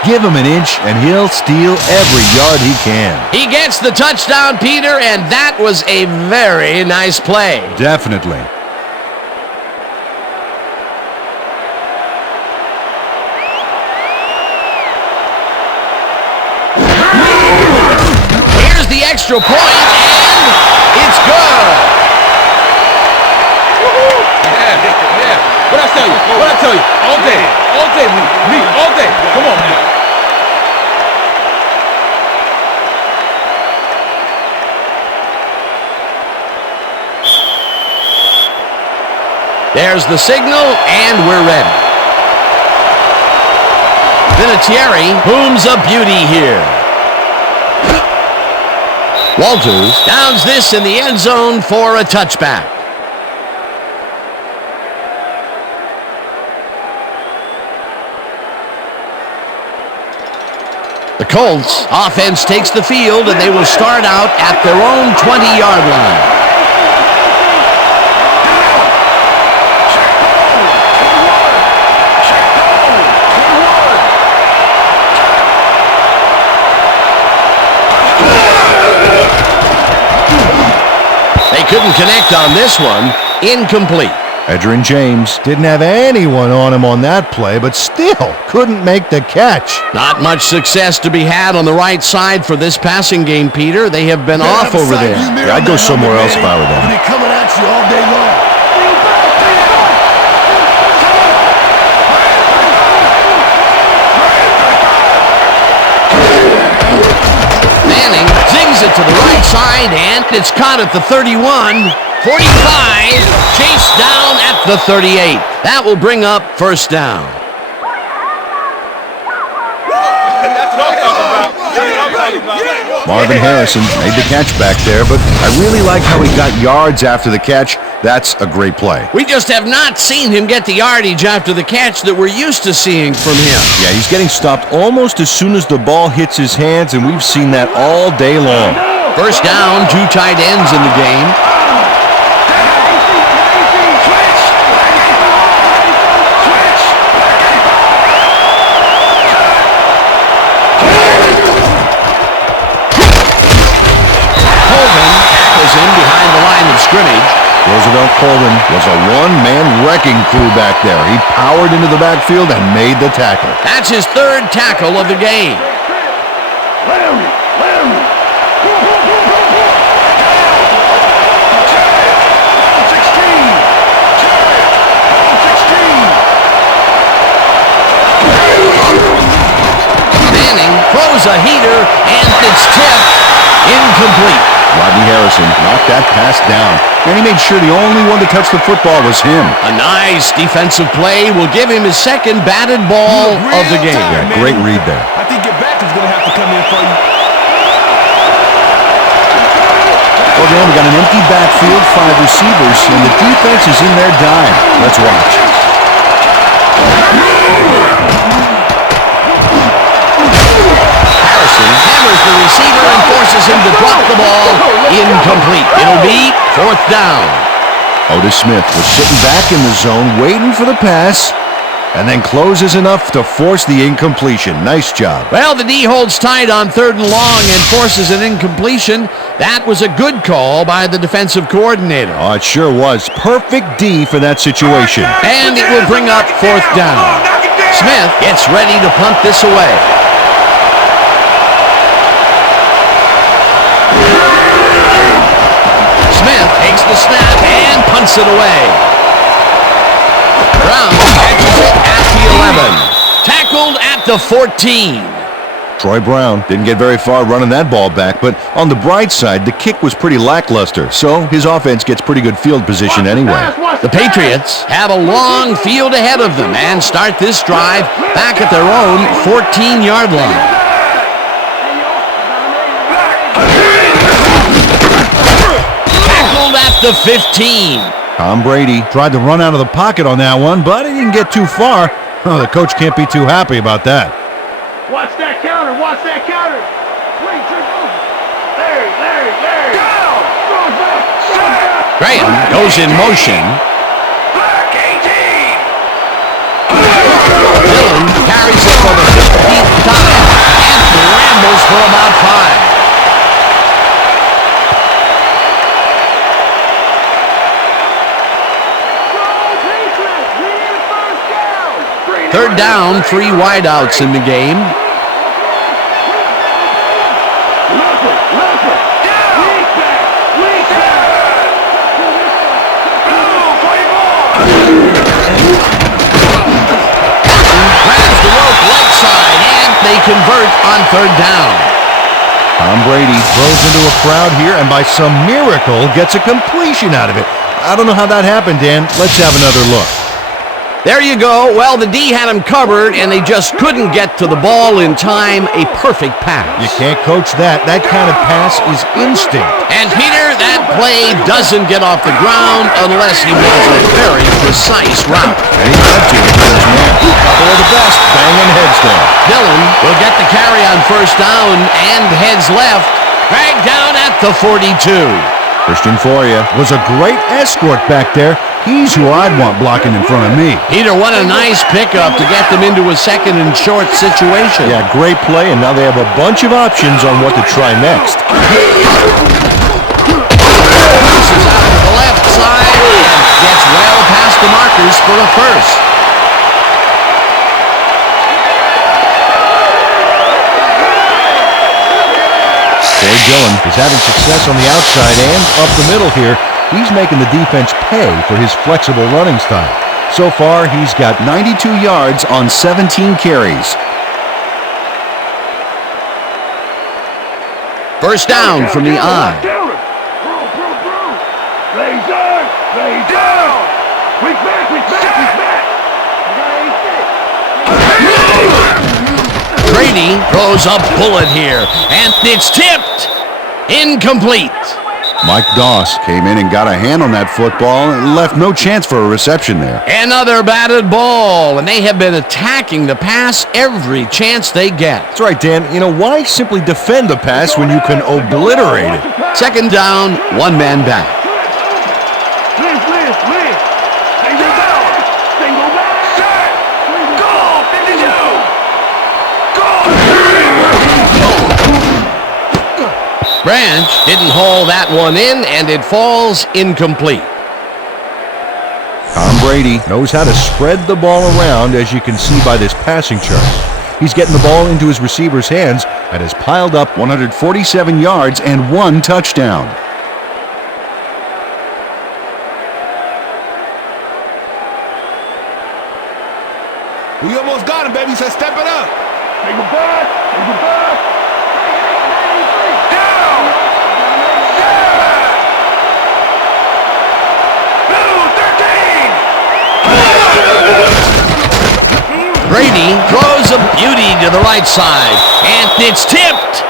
Give him an inch, and he'll steal every yard he can. He gets the touchdown, Peter, and that was a very nice play. Definitely. Here's the extra point, and it's good. Yeah. What I tell you? All day, me, all day. Come on, man. There's the signal, and we're ready. Vinatieri booms a beauty here. Walters downs this in the end zone for a touchback. The Colts offense takes the field, and they will start out at their own 20-yard line. They couldn't connect on this one. Incomplete. Edgerrin James didn't have anyone on him on that play, but still couldn't make the catch. Not much success to be had on the right side for this passing game, Peter. They have been off over there. Yeah, I'd go somewhere else if I were them. Coming at you all day long. Manning zings it to the right side, and it's caught at the 31, 45, chased down at the 38. That will bring up first down. Marvin Harrison made the catch back there, but I really like how he got yards after the catch. That's a great play. We just have not seen him get the yardage after the catch that we're used to seeing from him. Yeah, he's getting stopped almost as soon as the ball hits his hands, and we've seen that all day long. First down, 2 tight ends in the game. In behind the line of scrimmage. Roosevelt Colvin was a one-man wrecking crew back there. He powered into the backfield and made the tackle. That's his 3rd tackle of the game. running, throws a heater, and it's tipped. Incomplete. Rodney Harrison knocked that pass down, and he made sure the only one to touch the football was him. A nice defensive play will give him his second batted ball of the game. Yeah, great read there. I think your back is going to have to come in for you. Well, Dan, we got an empty backfield, 5 receivers, and the defense is in their dime. Let's watch. Harrison hammers the receiver and forces him to drop the ball. Incomplete. It'll be 4th down. Otis Smith was sitting back in the zone, waiting for the pass, and then closes enough to force the incompletion. Nice job. Well, the D holds tight on 3rd and long and forces an incompletion. That was a good call by the defensive coordinator. Oh, it sure was. Perfect D for that situation. And it will bring up 4th down. Smith gets ready to punt this away. Smith takes the snap and punts it away. Brown catches it at the 11. Tackled at the 14. Troy Brown didn't get very far running that ball back, but on the bright side, the kick was pretty lackluster, so his offense gets pretty good field position anyway. The Patriots have a long field ahead of them and start this drive back at their own 14-yard line. Tackled at the 15. Tom Brady tried to run out of the pocket on that one, but he didn't get too far. Oh, the coach can't be too happy about that. Watch that counter. Watch that counter. Wait, triple. Larry. Go! Throws back. Graham goes in motion. Dillon carries it for the 15th time and rambles for about 5. Third down, 3 wideouts in the game. Grabs the rope right side, and they convert on 3rd down. Tom Brady throws into a crowd here and by some miracle gets a completion out of it. I don't know how that happened, Dan. Let's have another look. There you go. Well, the D had him covered, and they just couldn't get to the ball in time. A perfect pass. You can't coach that. That kind of pass is instinct. And, Peter, that play doesn't get off the ground unless he makes a very precise route. And he had to because, man, couple of the best banging heads there. Dillon will get the carry on 1st down and heads left. Dragged down at the 42. Christian Foria was a great escort back there. He's who I'd want blocking in front of me. Peter, what a nice pickup to get them into a 2nd and short situation. Yeah, great play, and now they have a bunch of options on what to try next. Passes out to the left side and gets well past the markers for a first. Troy Dillon is having success on the outside and up the middle here. He's making the defense pay for his flexible running style. So far, he's got 92 yards on 17 carries. First down from the I. Weak back. Brady throws a bullet here, and it's tipped. Incomplete. Mike Doss came in and got a hand on that football and left no chance for a reception there. Another batted ball, and they have been attacking the pass every chance they get. That's right, Dan. You know, why simply defend the pass when you can obliterate it? 2nd down, 1 man back. Liz. Single back. Set. Go. 52. Branch didn't haul that one in, and it falls incomplete. Tom Brady knows how to spread the ball around, as you can see by this passing chart. He's getting the ball into his receiver's hands and has piled up 147 yards and 1 touchdown. We almost got him, baby. So step it up. Single back. Brady throws a beauty to the right side, and it's tipped.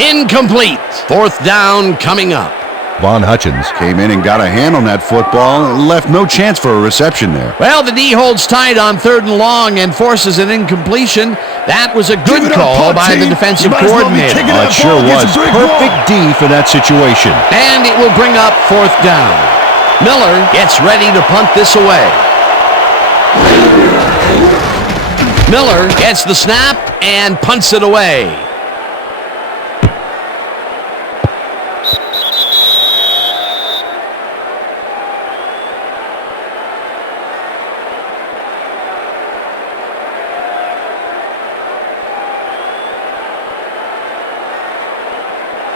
Incomplete. Fourth down coming up. Von Hutchins came in and got a hand on that football and left no chance for a reception there. Well, the D holds tight on 3rd and long and forces an incompletion. That was a good call by the defensive coordinator. It sure was. Perfect D for that situation. And it will bring up 4th down. Miller gets ready to punt this away. Miller gets the snap and punts it away.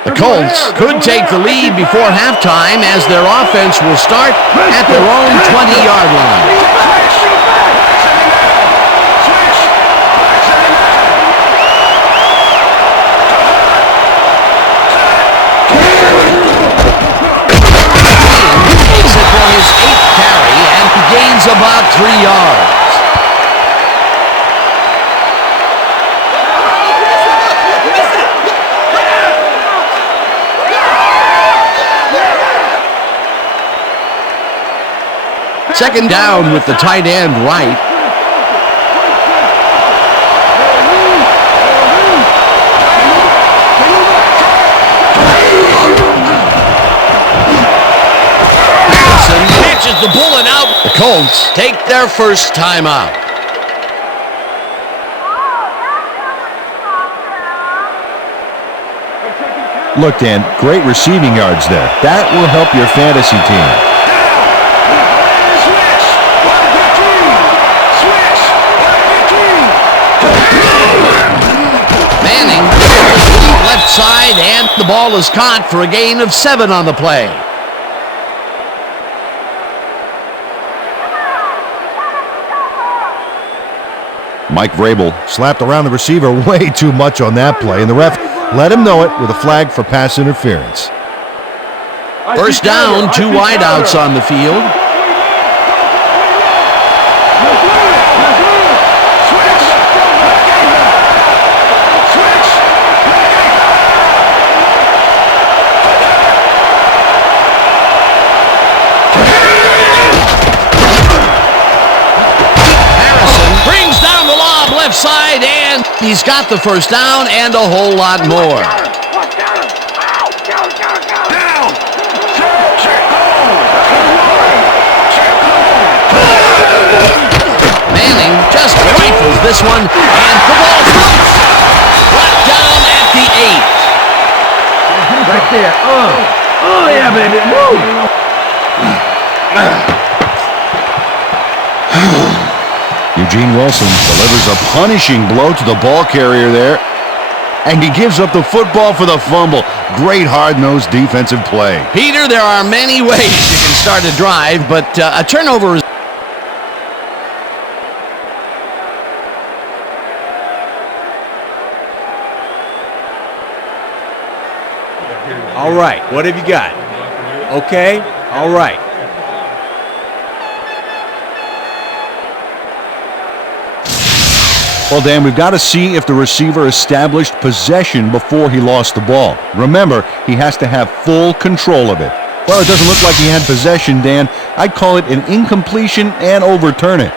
The Colts could take the lead before halftime as their offense will start at their own 20-yard line. His 8th carry and gains about 3 yards. Second down with the tight end right. Pitches the bullet out. The Colts take their first time out. Look, Dan, great receiving yards there. That will help your fantasy team. Manning left side, and the ball is caught for a gain of 7 on the play. Mike Vrabel slapped around the receiver way too much on that play, and the ref let him know it with a flag for pass interference. First down, 2 wideouts on the field. Side, and he's got the first down and a whole lot more. Manning just rifles this one, and the ball's loose. Brought down at the 8. Right there. Oh yeah, baby. Woo! Eugene Wilson delivers a punishing blow to the ball carrier there, and he gives up the football for the fumble. Great hard-nosed defensive play. Peter, there are many ways you can start a drive, but a turnover is... All right, what have you got? Okay, all right. Well, Dan, we've got to see if the receiver established possession before he lost the ball. Remember, he has to have full control of it. Well, it doesn't look like he had possession, Dan. I'd call it an incompletion and overturn it.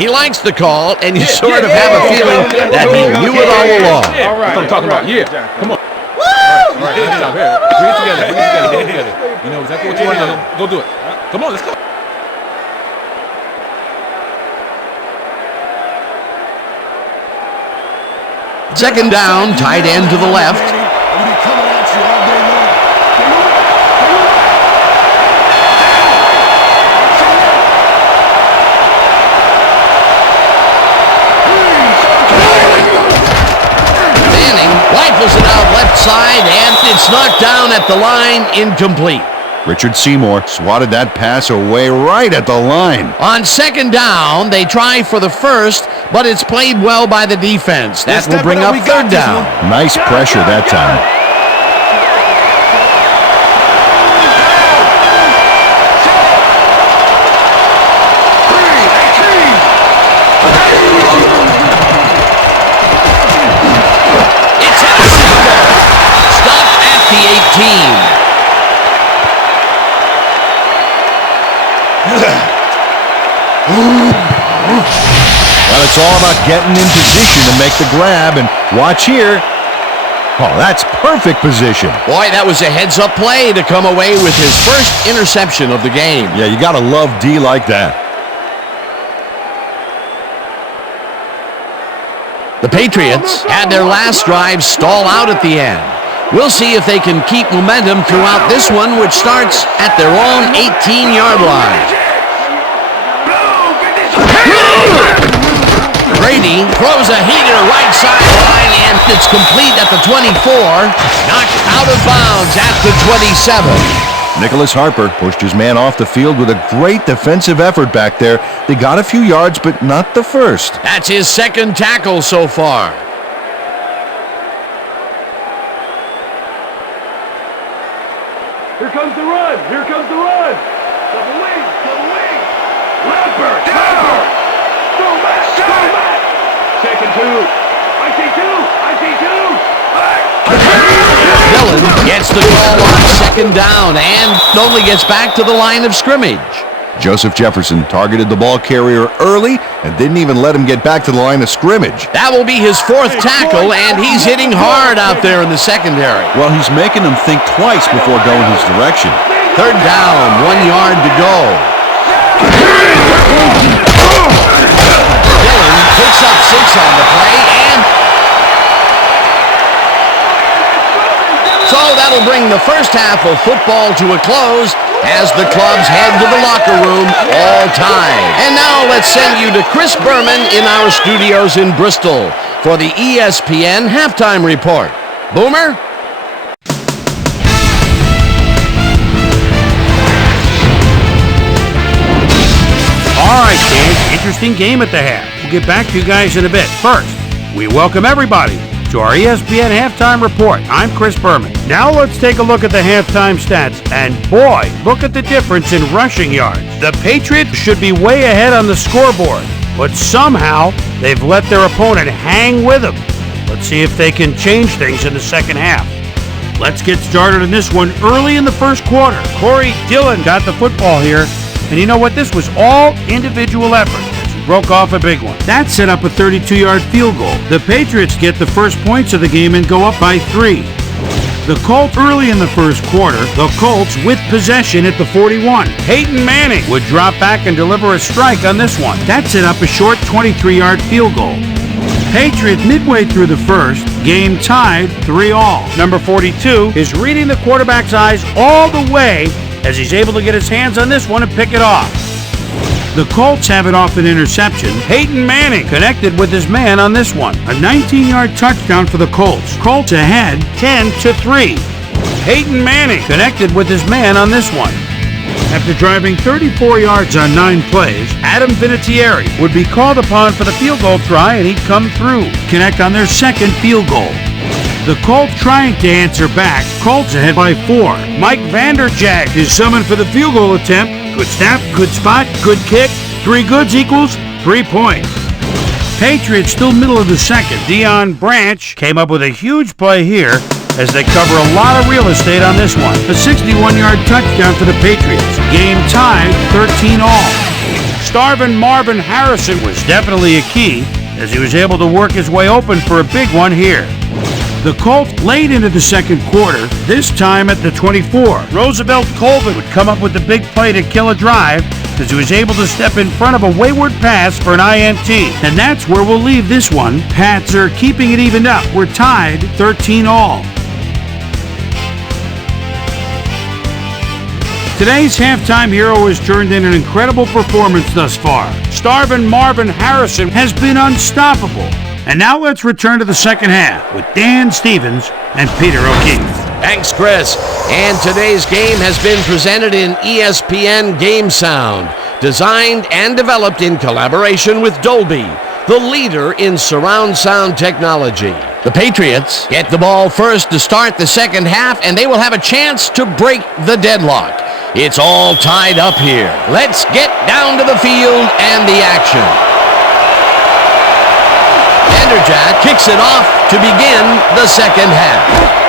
He likes the call, and you sort of have a feeling that he knew it all along. All right, that's what I'm talking about. Yeah, come on. All right, good job. Here, bring it together. Bring it together. You know exactly what you want to do. Go do it. Come on, let's go. Second down, tight end to the left. Manning rifles it out left side, and it's knocked down at the line, incomplete. Richard Seymour swatted that pass away right at the line. On second down, they try for the first, but it's played well by the defense. That will bring up third down. Nice pressure that time. It's intercepted. Stopped at the 18. Well, it's all about getting in position to make the grab, and watch here. Oh, that's perfect position. Boy, that was a heads-up play to come away with his first interception of the game. Yeah, you gotta love D like that. The Patriots had their last drive stall out at the end. We'll see if they can keep momentum throughout this one, which starts at their own 18-yard line. Brady throws a heater right sideline, and it's complete at the 24. Knocked out of bounds at the 27. Nicholas Harper pushed his man off the field with a great defensive effort back there. They got a few yards, but not the first. That's his second tackle so far. Here comes the run. Here comes the run. Double wing. Double wing. Leopard. Leopard. Go back. Go back. Second two. I see two. I see two. Dillon gets the call on second down and only gets back to the line of scrimmage. Joseph Jefferson targeted the ball carrier early and didn't even let him get back to the line of scrimmage. That will be his fourth tackle, and he's hitting hard out there in the secondary. Well, he's making them think twice before going his direction. Third down, 1 yard to go. Dillon picks up 6 on the play, and so that'll bring the first half of football to a close as the clubs head to the locker room all time. And now let's send you to Chris Berman in our studios in Bristol for the ESPN Halftime Report. Boomer? All right, kids, interesting game at the half. We'll get back to you guys in a bit. First, we welcome everybody to our ESPN Halftime Report. I'm Chris Berman. Now let's take a look at the halftime stats, and boy, look at the difference in rushing yards. The Patriots should be way ahead on the scoreboard, but somehow they've let their opponent hang with them. Let's see if they can change things in the second half. Let's get started on this one early in the first quarter. Corey Dillon got the football here, and you know what? This was all individual effort. Broke off a big one. That set up a 32-yard field goal. The Patriots get the first points of the game and go up by 3. The Colts early in the first quarter, the Colts with possession at the 41. Peyton Manning would drop back and deliver a strike on this one. That set up a short 23-yard field goal. Patriots midway through the first, game tied 3-all. Number 42 is reading the quarterback's eyes all the way as he's able to get his hands on this one and pick it off. The Colts have it off an interception. Peyton Manning connected with his man on this one. A 19-yard touchdown for the Colts. Colts ahead 10-3. Peyton Manning connected with his man on this one. After driving 34 yards on 9 plays, Adam Vinatieri would be called upon for the field goal try, and he'd come through. Connect on their second field goal. The Colts trying to answer back. Colts ahead by 4. Mike Vanderjagt is summoned for the field goal attempt. Good snap, good spot, good kick. 3 goods equals 3 points. Patriots still middle of the second. Deion Branch came up with a huge play here as they cover a lot of real estate on this one. A 61-yard touchdown for the Patriots. Game tied 13-all. Starvin Marvin Harrison was definitely a key as he was able to work his way open for a big one here. The Colts late into the second quarter, this time at the 24. Roosevelt Colvin would come up with the big play to kill a drive as he was able to step in front of a wayward pass for an INT. And that's where we'll leave this one. Pats are keeping it evened up. We're tied 13-all. Today's halftime hero has turned in an incredible performance thus far. Starvin Marvin Harrison has been unstoppable. And now let's return to the second half with Dan Stevens and Peter O'Keefe. Thanks, Chris. And today's game has been presented in ESPN Game Sound, designed and developed in collaboration with Dolby, the leader in surround sound technology. The Patriots get the ball first to start the second half, and they will have a chance to break the deadlock. It's all tied up here. Let's get down to the field and the action. Vanderjagt kicks it off to begin the second half.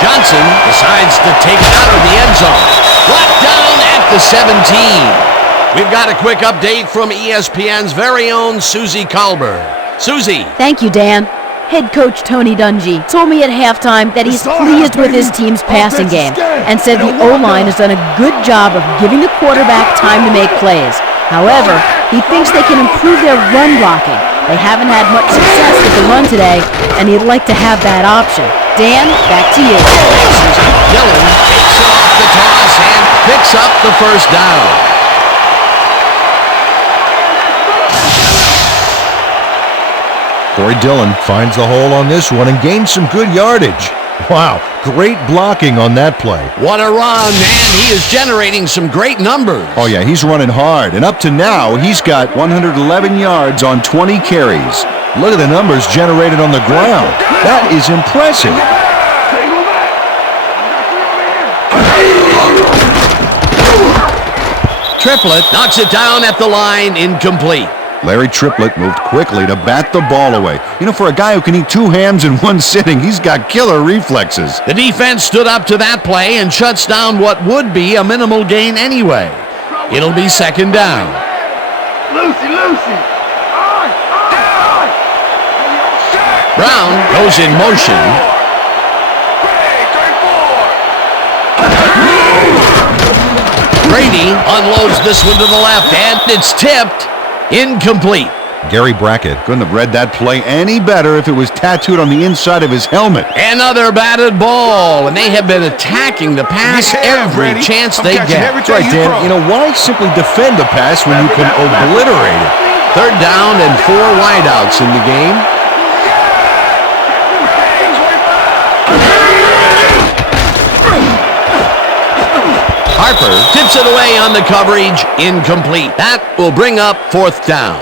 Johnson decides to take it out of the end zone. Brought down at the 17. We've got a quick update from ESPN's very own Susie Colbert. Susie. Thank you, Dan. Head coach Tony Dungy told me at halftime that he's pleased with his team's passing game and said the O-line has done a good job of giving the quarterback time to make plays. However, he thinks they can improve their run blocking. They haven't had much success with the run today, and he'd like to have that option. Dan, back to you. Dillon takes it off the toss and picks up the first down. Corey Dillon finds the hole on this one and gains some good yardage. Wow, great blocking on that play. What a run, and he is generating some great numbers. Oh yeah, he's running hard, and up to now, he's got 111 yards on 20 carries. Look at the numbers generated on the ground. That is impressive. Triplett knocks it down at the line, incomplete. Larry Triplett moved quickly to bat the ball away. You know, for a guy who can eat 2 hams in one sitting, he's got killer reflexes. The defense stood up to that play and shuts down what would be a minimal gain anyway. It'll be second down. Lucy. Brown goes in motion. Brady unloads this one to the left, and it's tipped. Incomplete. Gary Brackett couldn't have read that play any better if it was tattooed on the inside of his helmet. Another batted ball, and they have been attacking the pass every chance they get. That's right, Dan. You know, why simply defend the pass when you can obliterate it? Third down and 4 wideouts in the game. Harper tips it away on the coverage, incomplete. That will bring up fourth down.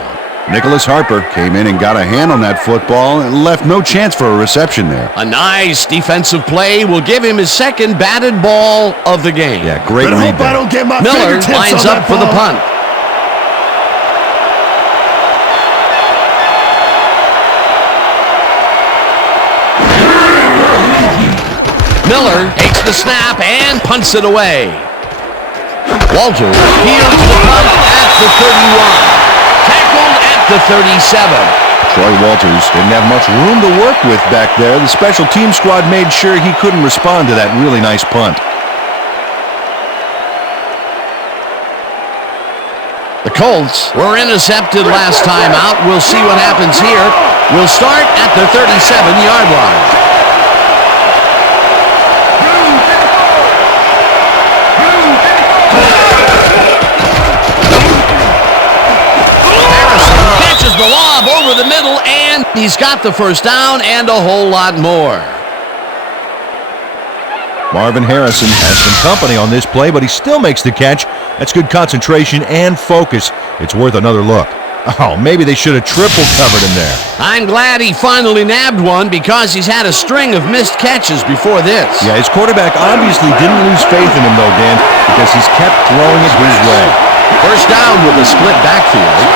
Nicholas Harper came in and got a hand on that football and left no chance for a reception there. A nice defensive play will give him his second batted ball of the game. Yeah, great read there. Miller lines up for the punt. Miller takes the snap and punts it away. Walter fields the punt at the 31. Tackled at the 37. Troy Walters didn't have much room to work with back there. The special team squad made sure he couldn't respond to that really nice punt. The Colts were intercepted last time out. We'll see what happens here. We'll start at the 37-yard line. The lob over the middle, and he's got the first down and a whole lot more. Marvin Harrison has some company on this play, but he still makes the catch. That's good concentration and focus. It's worth another look. Oh, maybe they should have triple covered him there. I'm glad he finally nabbed one because he's had a string of missed catches before this. Yeah, his quarterback obviously didn't lose faith in him, though, Dan, because he's kept throwing it his way. First down with a split backfield.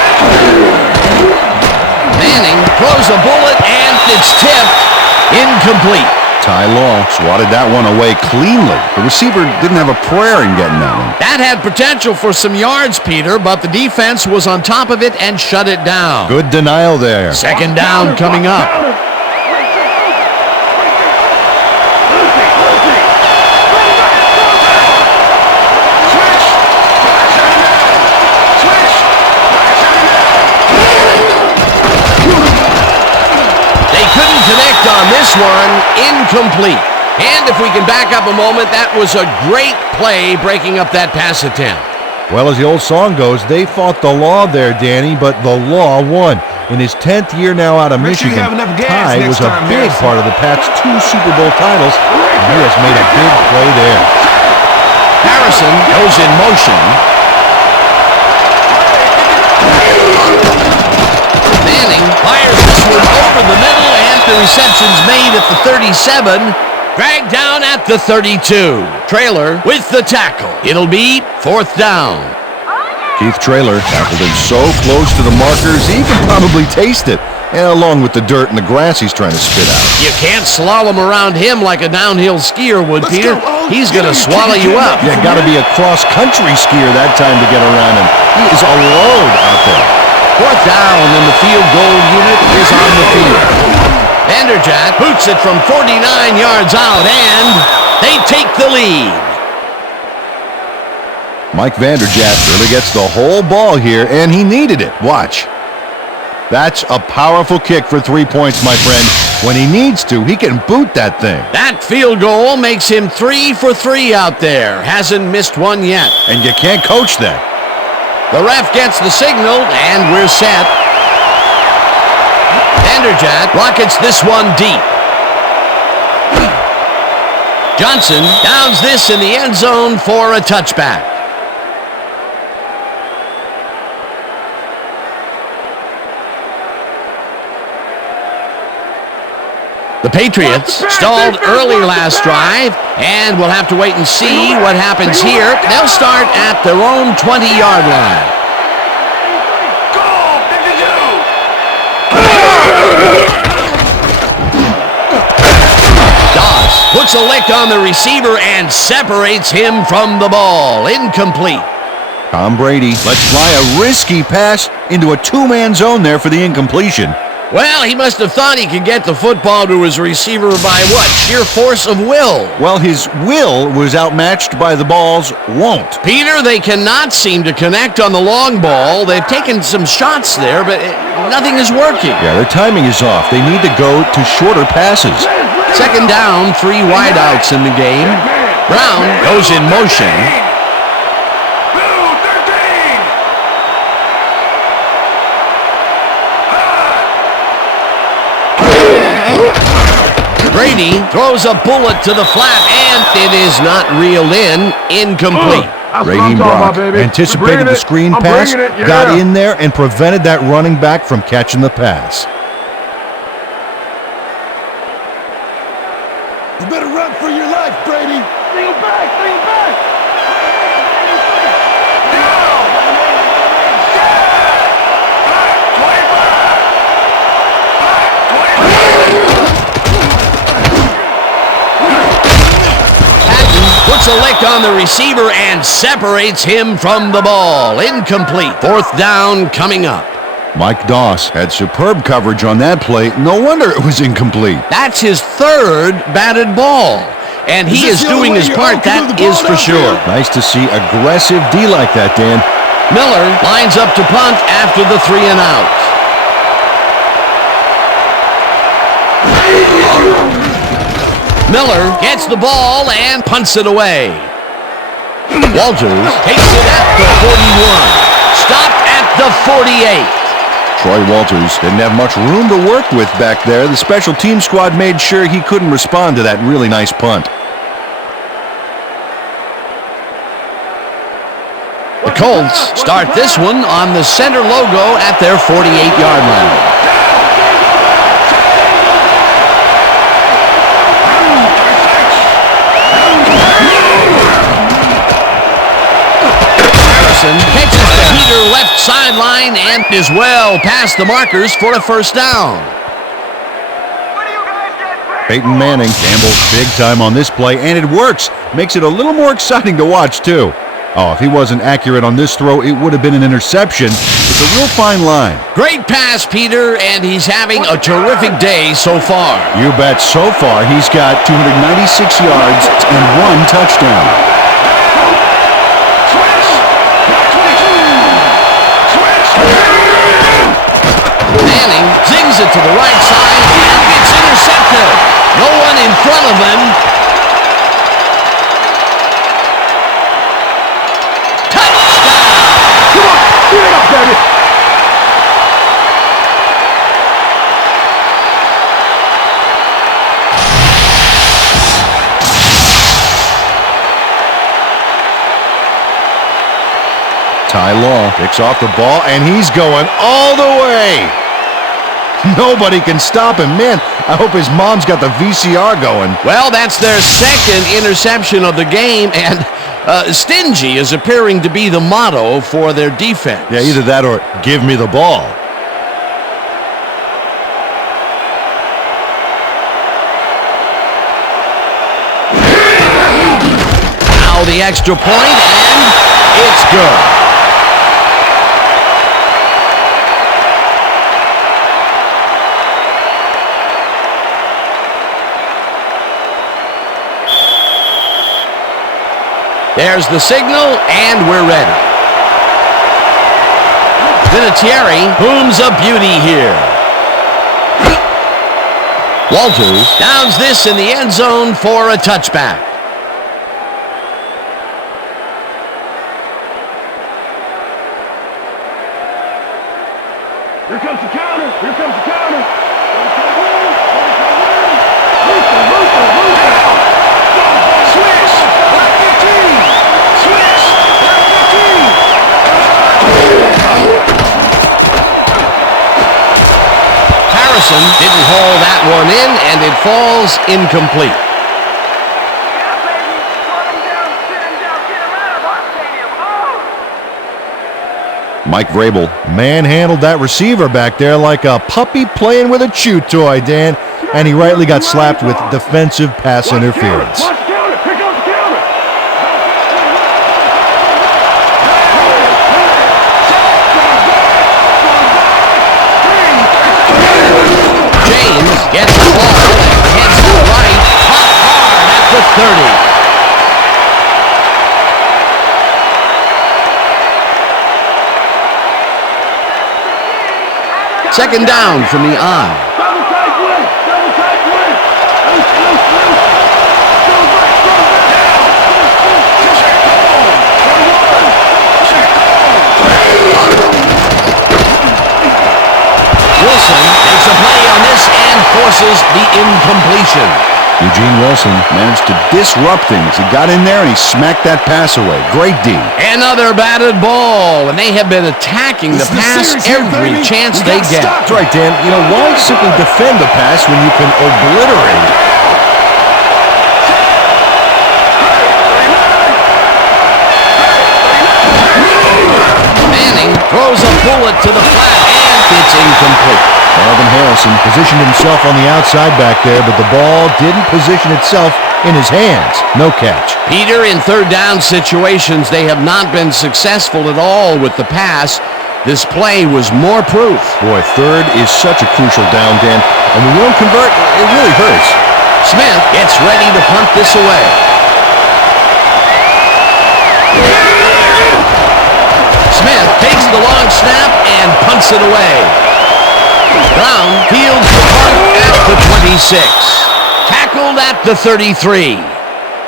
Manning throws a bullet, and it's tipped. Incomplete. Ty Law swatted that one away cleanly. The receiver didn't have a prayer in getting that one. That had potential for some yards, Peter, but the defense was on top of it and shut it down. Good denial there. Second down coming up. Connect on this one, incomplete. And if we can back up a moment, that was a great play breaking up that pass attempt. Well, as the old song goes, they fought the law there, Danny, but the law won. In his 10th year now out of Michigan, Ty was a big part of the Pats' 2 Super Bowl titles He has made a big play there. Harrison goes in motion. Manning fires this one over the middle, and the reception's made at the 37. Dragged down at the 32. Traylor with the tackle. It'll be 4th down. Keith Traylor tackled him so close to the markers he can probably taste it, and along with the dirt and the grass he's trying to spit out. You can't slalom around him like a downhill skier would, Peter. He's going to swallow you up. You got to be a cross-country skier that time to get around him. He is a load out there. 4th down, and the field goal unit is on the field. Vanderjagt boots it from 49 yards out, and they take the lead. Mike Vanderjagt really gets the whole ball here, and he needed it. Watch. That's a powerful kick for 3 points, my friend. When he needs to, he can boot that thing. That field goal makes him 3 for 3 out there. Hasn't missed one yet. And you can't coach that. The ref gets the signal, and we're set. Vanderjagt rockets this one deep. Johnson downs this in the end zone for a touchback. The Patriots stalled early last drive, and we'll have to wait and see what happens here. They'll start at their own 20-yard line. Doss puts a lick on the receiver and separates him from the ball. Incomplete. Tom Brady lets fly a risky pass into a two-man zone there for the incompletion. Well, he must have thought he could get the football to his receiver by what? Sheer force of will. Well, his will was outmatched by the ball's won't. Peter, they cannot seem to connect on the long ball. They've taken some shots there, but nothing is working. Yeah, their timing is off. They need to go to shorter passes. 2nd down, 3 wideouts in the game. Brown goes in motion. Brady throws a bullet to the flat, and it is not reeled in. Incomplete. Raheem Brock anticipated the screen pass, got in there, and prevented that running back from catching the pass. You better run for your life, Brady. Bring him back, bring him back. Puts a lick on the receiver and separates him from the ball. Incomplete. 4th down coming up. Mike Doss had superb coverage on that play. No wonder it was incomplete. That's his 3rd batted ball. And he is doing his part, that is for sure. Nice to see aggressive D like that, Dan. Miller lines up to punt after the 3 and out. Miller gets the ball and punts it away. Walters takes it at the 41. Stopped at the 48. Troy Walters didn't have much room to work with back there. The special team squad made sure he couldn't respond to that really nice punt. The Colts start this one on the center logo at their 48-yard line. Catches the heater left sideline and is well past the markers for a 1st down. Peyton Manning gambles big time on this play, and it works. Makes it a little more exciting to watch, too. Oh, if he wasn't accurate on this throw, it would have been an interception. It's a real fine line. Great pass, Peter, and he's having a terrific day so far. You bet. So far, he's got 296 yards and 1 touchdown. Manning zings it to the right side, and it's intercepted. No one in front of him. Touchdown! Come on, get it up, baby. Ty Law picks off the ball, and he's going all the way. Nobody can stop him. Man, I hope his mom's got the VCR going. Well, that's their second interception of the game, and stingy is appearing to be the motto for their defense. Yeah, either that or give me the ball. Now the extra point, and it's good. There's the signal, and we're ready. Vinatieri booms a beauty here. Walters downs this in the end zone for a touchback. Here comes the counter. Here comes the counter. Swish! Black 15! Swish! Black 15! Harrison didn't haul that one in, and it falls incomplete. Mike Vrabel manhandled that receiver back there like a puppy playing with a chew toy, Dan, and he rightly got slapped with defensive pass interference. Watch the counter! Here comes the counter! James gets the ball and heads to the right, popped hard at the 30. Second down from the I. Double tight win! Double tight win! Loose, loose, loose! Go back, go back! Wilson makes a play on this and forces the incompletion. Eugene Wilson managed to disrupt things. He got in there and he smacked that pass away. Great D. Another batted ball, and they have been attacking the pass every chance they get. That's right, Dan. You know, why simply defend the pass when you can obliterate it? Manning throws a bullet to the flat, and it's incomplete. Marvin Harrison positioned himself on the outside back there, but the ball didn't position itself in his hands. No catch. Peter, in third down situations, they have not been successful at all with the pass. This play was more proof. Boy, third is such a crucial down, Dan, and when you don't convert, it really hurts. Smith gets ready to punt this away. Smith takes the long snap and punts it away. Brown fields the punt at the 26. Tackled at the 33.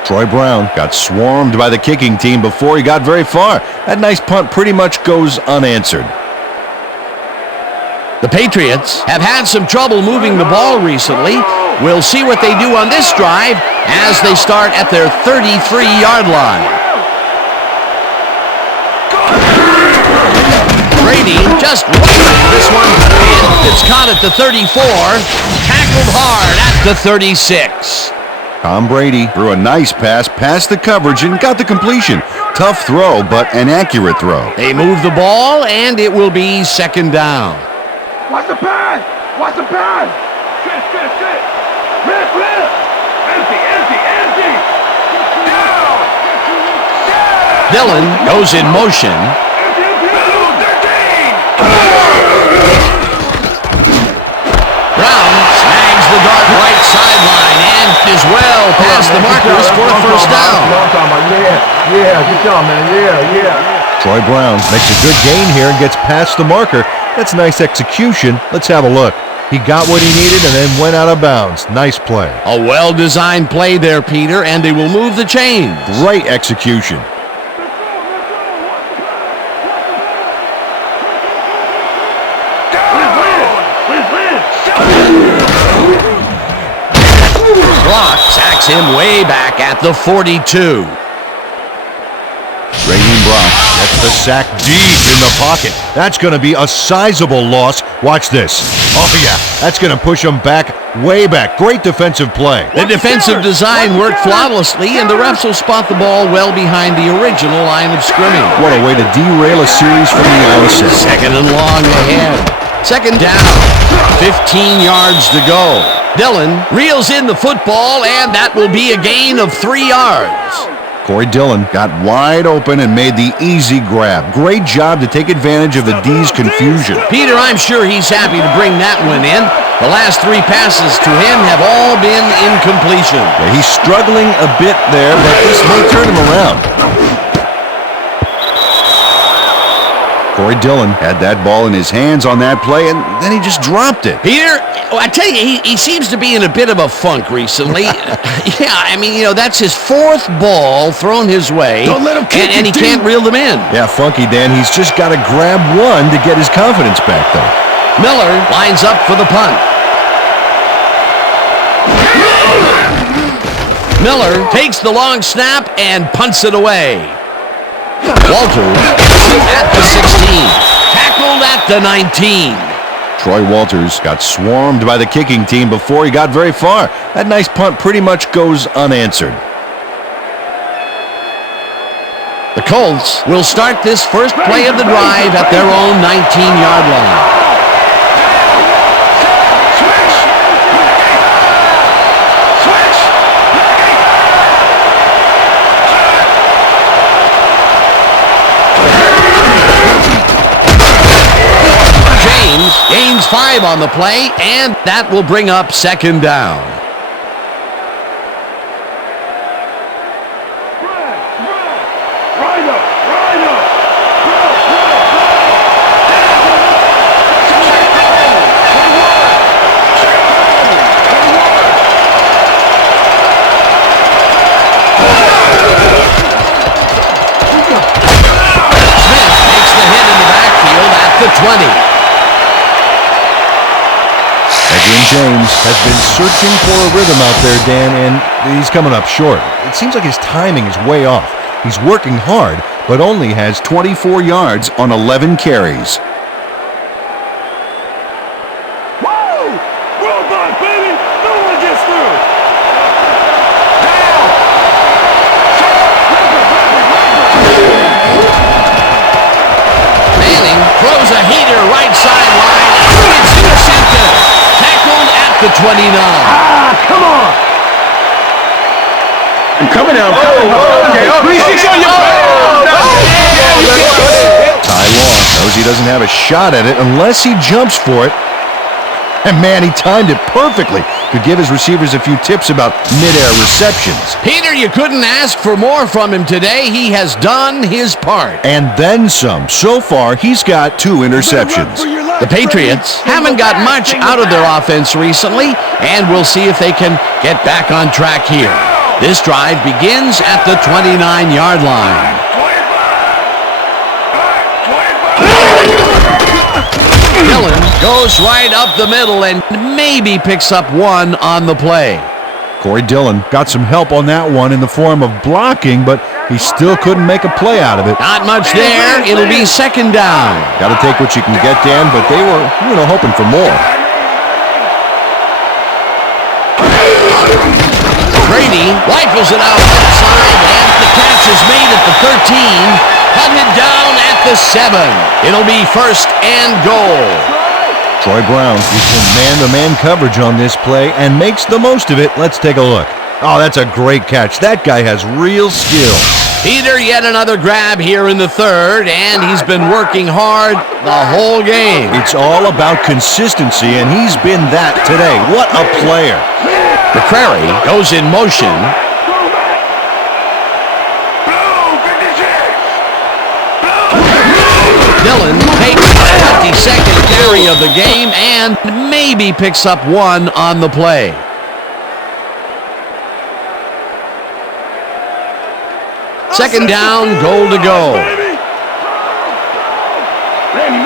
Troy Brown got swarmed by the kicking team before he got very far. That nice punt pretty much goes unanswered. The Patriots have had some trouble moving the ball recently. We'll see what they do on this drive as they start at their 33-yard line. Brady just won this one, and it's caught at the 34, tackled hard at the 36. Tom Brady threw a nice pass past the coverage and got the completion. Tough throw, but an accurate throw. They move the ball, and it will be second down. Watch the pass! Watch the pass! Sit, sit, sit! Rip, rip! Empty, empty, empty! Down! Dillon goes in motion. Brown snags the dart right sideline and is well past the markers for a first down. Yeah, good job, man. Yeah. Troy Brown makes a good gain here and gets past the marker. That's nice execution. Let's have a look. He got what he needed and then went out of bounds. Nice play. A well-designed play there, Peter, and they will move the chains. Great execution. Block sacks him way back at the 42. Raheem Brock gets the sack deep in the pocket. That's going to be a sizable loss. Watch this. Oh, yeah. That's going to push him back, way back. Great defensive play. The defensive design worked flawlessly, and the refs will spot the ball well behind the original line of scrimmage. What a way to derail a series from the outset. Second and long ahead. Second down. 15 yards to go. Dillon reels in the football, and that will be a gain of 3 yards. Corey Dillon got wide open and made the easy grab. Great job to take advantage of the D's confusion. Peter, I'm sure he's happy to bring that one in. The last 3 passes to him have all been incompletion. Yeah, he's struggling a bit there, but this may turn him around. Corey Dillon had that ball in his hands on that play, and then he just dropped it. Peter, I tell you, he seems to be in a bit of a funk recently. Yeah, I mean, that's his 4th ball thrown his way, Don't let him kick and he it, can't reel them in. Yeah, funky, Dan. He's just got to grab one to get his confidence back, though. Miller lines up for the punt. Miller takes the long snap and punts it away. Walters at the 16. Tackled at the 19. Troy Walters got swarmed by the kicking team before he got very far. That nice punt pretty much goes unanswered. The Colts will start this first play of the drive at their own 19-yard line. Gains 5 on the play, and that will bring up second down. Smith takes the hit in the backfield at the 20. James has been searching for a rhythm out there, Dan, and he's coming up short. It seems like his timing is way off. He's working hard, but only has 24 yards on 11 carries. Whoa! Robot, baby! No one gets through! Manning throws a heater right sideline. It's intercepted. Tackled at the 29. Come on! I'm coming now. Okay. 3-6 on your Ty Law knows he doesn't have a shot at it unless he jumps for it. And man, he timed it perfectly. Could give his receivers a few tips about mid-air receptions. Peter, you couldn't ask for more from him today. He has done his part. And then some. So far, he's got 2 interceptions. The Patriots haven't got much out of their offense recently, and we'll see if they can get back on track here. This drive begins at the 29-yard line. Dillon goes right up the middle and maybe picks up 1 on the play. Corey Dillon got some help on that one in the form of blocking, but he still couldn't make a play out of it. Not much there. It'll be second down. Got to take what you can get, Dan, but they were, hoping for more. Brady rifles it out left side, and the catch is made at the 13. Hunted down at the 7. It'll be first and goal. Troy Brown is in man-to-man coverage on this play and makes the most of it. Let's take a look. Oh, that's a great catch. That guy has real skill. Peter, yet another grab here in the 3rd, and he's been working hard the whole game. It's all about consistency, and he's been that today. What a player. McCrary goes in motion. Dillon takes the 52nd carry of the game and maybe picks up 1 on the play. Second down, goal to go. Randy.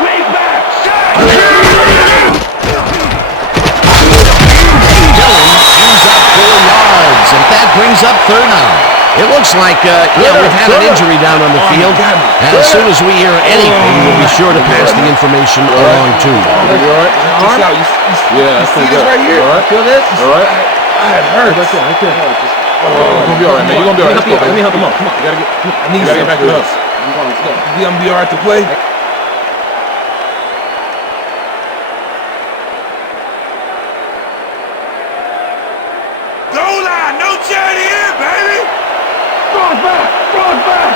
Way back. Dillon ends up 4 yards, and that brings up third down. It looks like, we've had an injury down on the field. As soon as we hear anything, we'll be sure to pass the information along to you. You all right? Yeah, that's pretty good. right here. All right. Feel this? All right. It hurts. Right there. You're gonna be all right, man. You're gonna be all right. Let me help you. Come on. You I gotta get back to us. You gonna be all right to play? Goal line, no charity here, baby. Cross back.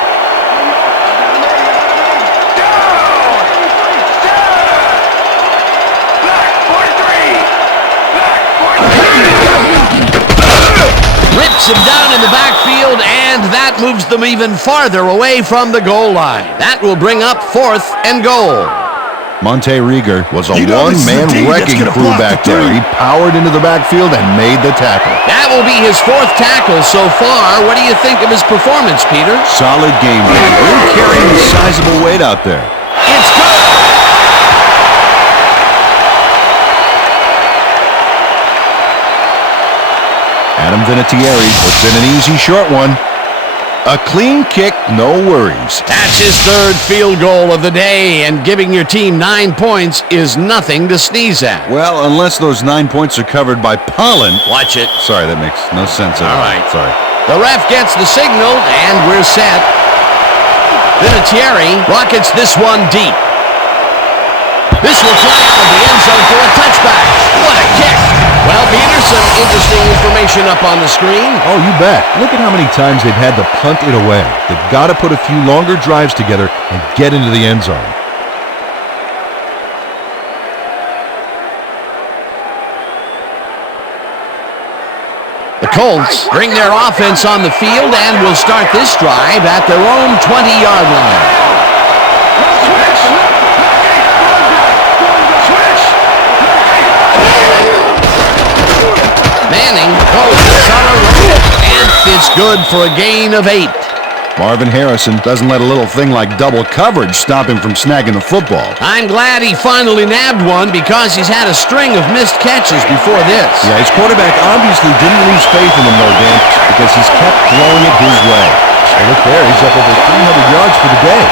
Down. Black 43. Rips him down in the backfield, and that moves them even farther away from the goal line. That will bring up 4th and goal. Monte Rieger was a one-man wrecking crew back there. He powered into the backfield and made the tackle. That will be his 4th tackle so far. What do you think of his performance, Peter? Solid game day. Really carrying a sizable weight out there. It's good. Adam Vinatieri puts in an easy short one. A clean kick, no worries. That's his 3rd field goal of the day, and giving your team 9 points is nothing to sneeze at. Well, unless those 9 points are covered by pollen. Watch it. Sorry, that makes no sense at all. All right. Sorry. The ref gets the signal, and we're set. Vinatieri rockets this one deep. This will fly out of the end zone for a touchback. What a kick. Well, Peter, some interesting information up on the screen. Oh, you bet. Look at how many times they've had to punt it away. They've got to put a few longer drives together and get into the end zone. The Colts bring their offense on the field and will start this drive at their own 20-yard line. Manning goes on a roll, and it's good for a gain of 8. Marvin Harrison doesn't let a little thing like double coverage stop him from snagging the football. I'm glad he finally nabbed one because he's had a string of missed catches before this. Yeah, his quarterback obviously didn't lose faith in him, though, Dan, because he's kept throwing it his way. And look there, he's up over 300 yards for the day.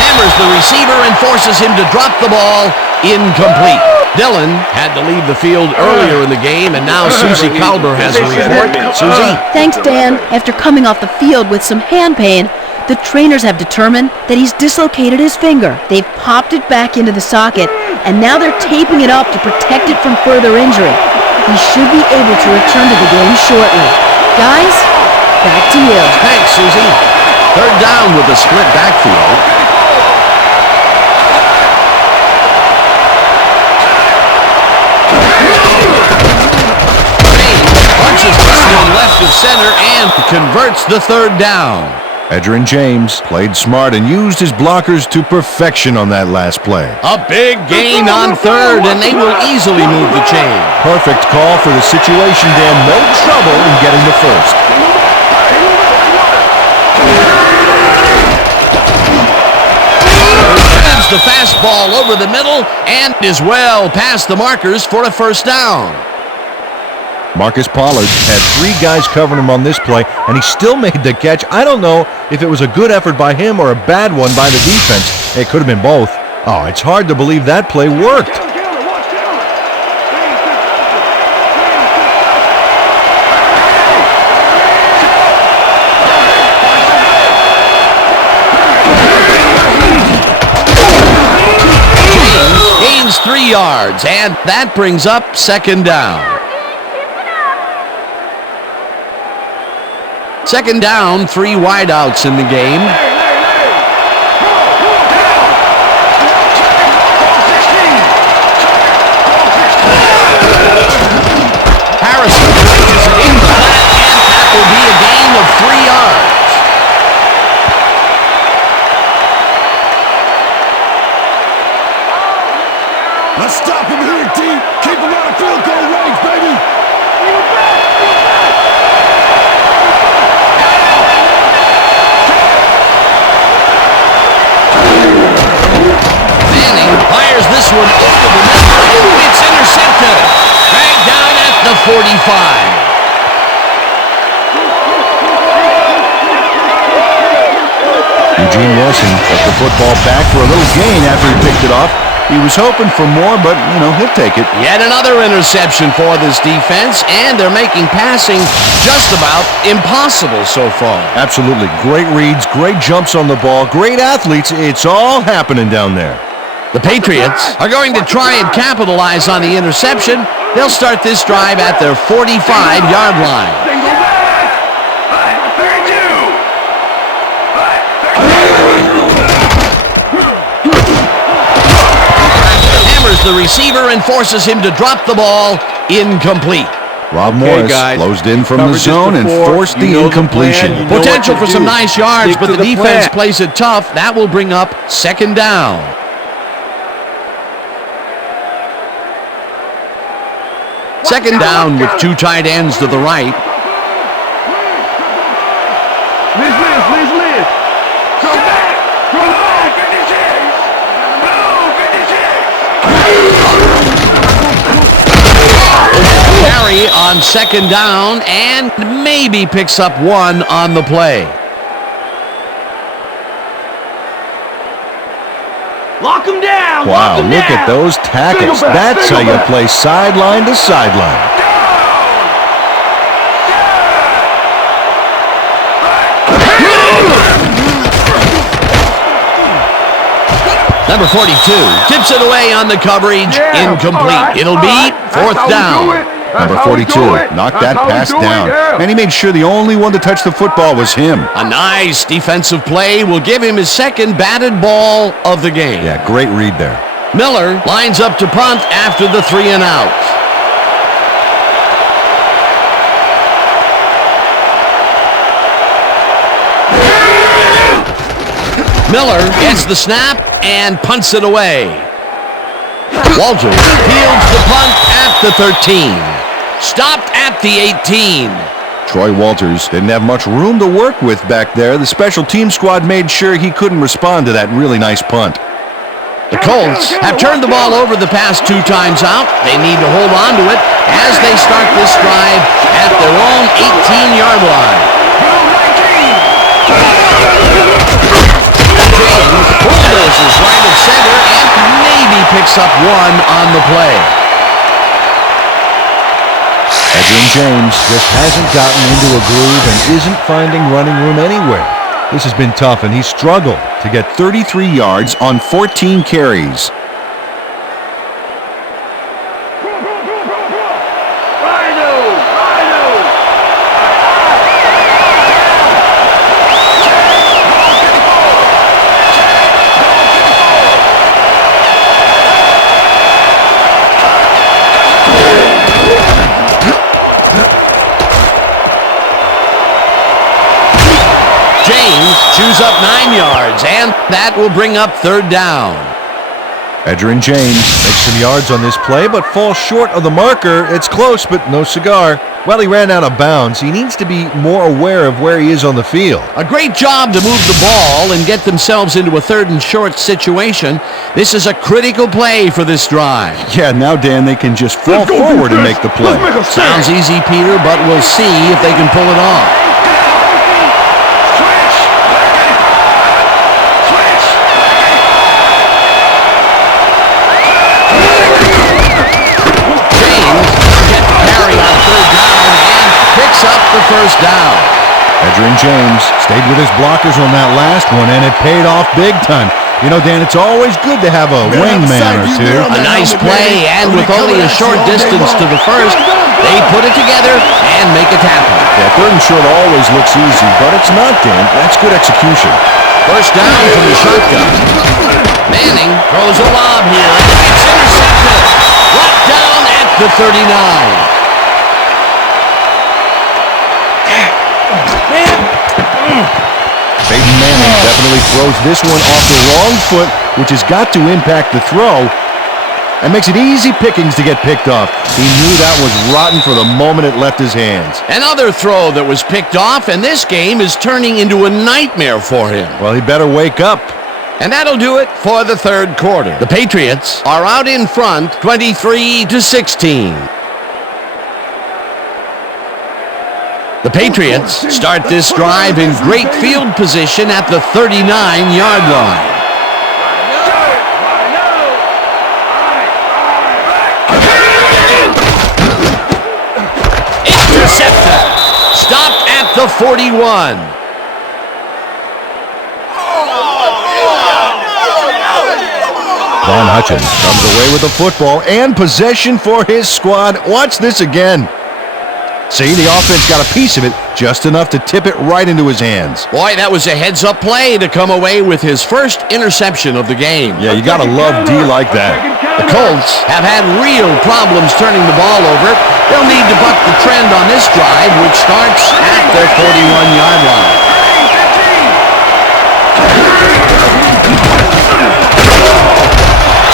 Hammers the receiver and forces him to drop the ball. Incomplete. Dillon had to leave the field earlier in the game, and now Susie Kalber has a report. Susie? Thanks, Dan. After coming off the field with some hand pain, the trainers have determined that he's dislocated his finger. They've popped it back into the socket, and now they're taping it up to protect it from further injury. He should be able to return to the game shortly. Guys, back to you. Thanks, Susie. 3rd down with a split backfield. Punches this one left of center and converts the 3rd down. Edgerrin James played smart and used his blockers to perfection on that last play. A big gain on 3rd, and they will easily move the chain. Perfect call for the situation, Dan. No trouble in getting the 1st. Sends the fastball over the middle and is well past the markers for a 1st down. Marcus Pollard had 3 guys covering him on this play, and he still made the catch. I don't know if it was a good effort by him or a bad one by the defense. It could have been both. Oh, it's hard to believe that play worked. James gains 3 yards, and that brings up 2nd down. 2nd down, 3 wideouts in the game. Harrison is into that, and that will be a gain of 3 yards. Let's stop him here, D. Keep him out of field goal range, baby. 45. Eugene Wilson took the football back for a little gain after he picked it off. He was hoping for more, but, he'll take it. Yet another interception for this defense, and they're making passing just about impossible so far. Absolutely. Great reads, great jumps on the ball, great athletes. It's all happening down there. The Patriots are going to try and capitalize on the interception. They'll start this drive at their 45-yard line. The receiver and forces him to drop the ball. Incomplete. Rob Morris closed in from the zone and forced the incompletion. Potential for some nice yards, but the defense plays it tough. That will bring up second down. Second down with two tight ends to the right. Liz. Come back. Carry on second down and maybe picks up one on the play. Lock him down. Wow, look at those tackles. That's how you play sideline to sideline. Number 42 tips it away on the coverage. Incomplete. It'll be fourth down. Number 42 knocked that pass down, and he made sure the only one to touch the football was him. A nice defensive play will give him his second batted ball of the game. Yeah, great read there. Miller lines up to punt after the 3-and-out. Miller gets the snap and punts it away. Walters fields the punt at the 13. Stopped at the 18. Troy Walters didn't have much room to work with back there. The special team squad made sure he couldn't respond to that really nice punt. The Colts have turned the ball over the past two times out. They need to hold on to it as they start this drive at their own 18-yard line. James bulldozes right at center and maybe picks up one on the play. Edgerrin James just hasn't gotten into a groove and isn't finding running room anywhere. This has been tough, and he struggled to get 33 yards on 14 carries. Chews up 9 yards, and that will bring up third down. Edgerrin James makes some yards on this play, but falls short of the marker. It's close, but no cigar. Well, he ran out of bounds. He needs to be more aware of where he is on the field. A great job to move the ball and get themselves into a third and short situation. This is a critical play for this drive. Yeah, now, Dan, they can just fall forward and make the play. Sounds easy, Peter, but we'll see if they can pull it off. Up the first down. Edgerrin James stayed with his blockers on that last one, and it paid off big time. You know, Dan, it's always good to have a wingman or two. A nice play, and with only a short distance to the first, they put it together and make it happen. Yeah, third and short always looks easy, but it's not, Dan. That's good execution. First down from the shotgun. Manning throws a lob here, and it's intercepted. Brought down at the 39. Peyton Manning definitely throws this one off the wrong foot, which has got to impact the throw, and makes it easy pickings to get picked off. He knew that was rotten for the moment it left his hands. Another throw that was picked off, and this game is turning into a nightmare for him. Well, he better wake up. And that'll do it for the third quarter. The Patriots are out in front, 23-16. The Patriots start this drive in great field position at the 39-yard line. Intercepted. Stopped at the 41. Von Hutchins comes away with the football and possession for his squad. Watch this again. See, the offense got a piece of it, just enough to tip it right into his hands. Boy, that was a heads-up play to come away with his first interception of the game. Yeah, you gotta love D like that. The Colts have had real problems turning the ball over. They'll need to buck the trend on this drive, which starts at their 41-yard line.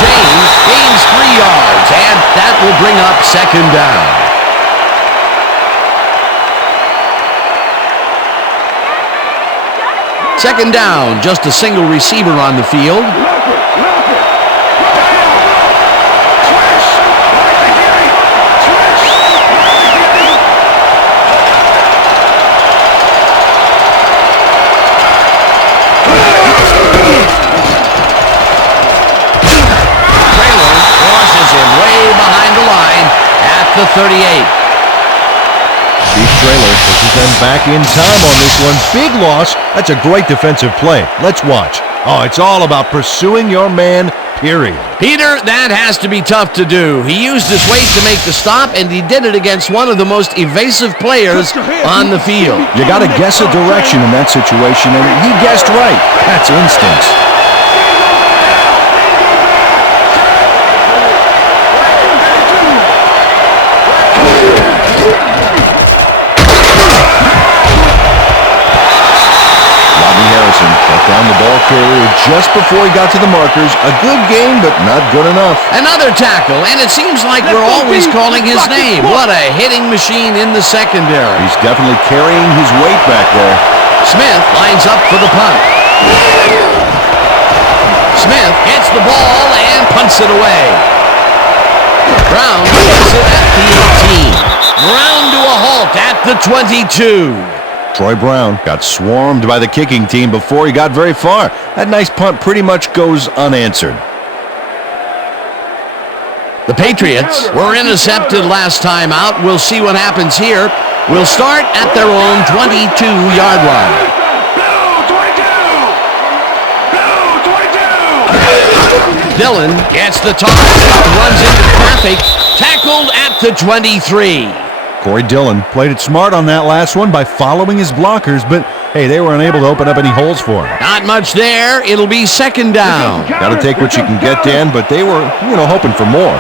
James gains 3 yards, and that will bring up second down. Second down, just a single receiver on the field. Trailer crosses him way behind the line at the 38. Steve Trailer pushes them back in time on this one. Big loss. That's a great defensive play. Let's watch. Oh, it's all about pursuing your man, period. Peter, that has to be tough to do. He used his weight to make the stop, and he did it against one of the most evasive players on the field. You got to guess a direction in that situation, and he guessed right. That's instincts. Down the ball carrier just before he got to the markers. A good game, but not good enough. Another tackle, and it seems like we're always calling his name. What a hitting machine in the secondary. He's definitely carrying his weight back there. Smith lines up for the punt. Smith gets the ball and punts it away. Brown gets it at the 18. Brown to a halt at the 22. Troy Brown got swarmed by the kicking team before he got very far. That nice punt pretty much goes unanswered. The Patriots were intercepted last time out. We'll see what happens here. We'll start at their own 22-yard line. Dillon gets the toss, runs into traffic, tackled at the 23. Corey Dillon played it smart on that last one by following his blockers, but hey, they were unable to open up any holes for him. Not much there. It'll be second down. Got to take what you can get, Dan, but they were, hoping for more.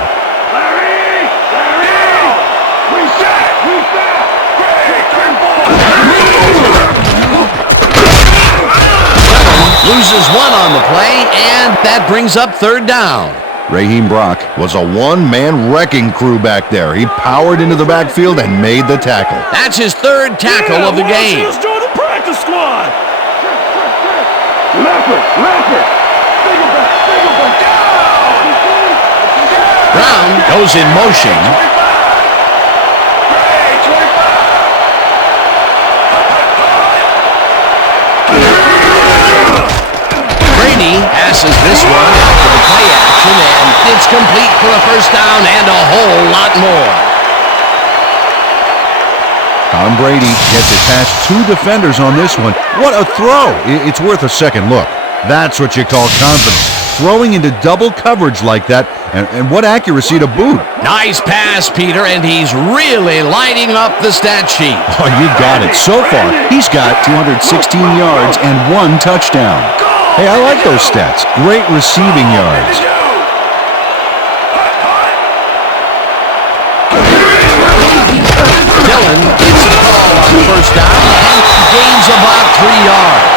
Loses one on the play, and that brings up third down. Raheem Brock was a one-man wrecking crew back there. He powered into the backfield and made the tackle. That's his third tackle of the game. Let's join the practice squad. Leopard. Brown goes in motion. Brady passes this one after the play action, and it's complete for a first down and a whole lot more. Tom Brady gets it past 2 defenders on this one. What a throw! It's worth a second look. That's what you call confidence. Throwing into double coverage like that, and what accuracy to boot. Nice pass, Peter, and he's really lighting up the stat sheet. Oh, you got it. So far, he's got 216 yards and 1 touchdown. Hey, I like those stats. Great receiving yards. Dillon gets the call on first down and gains about 3 yards.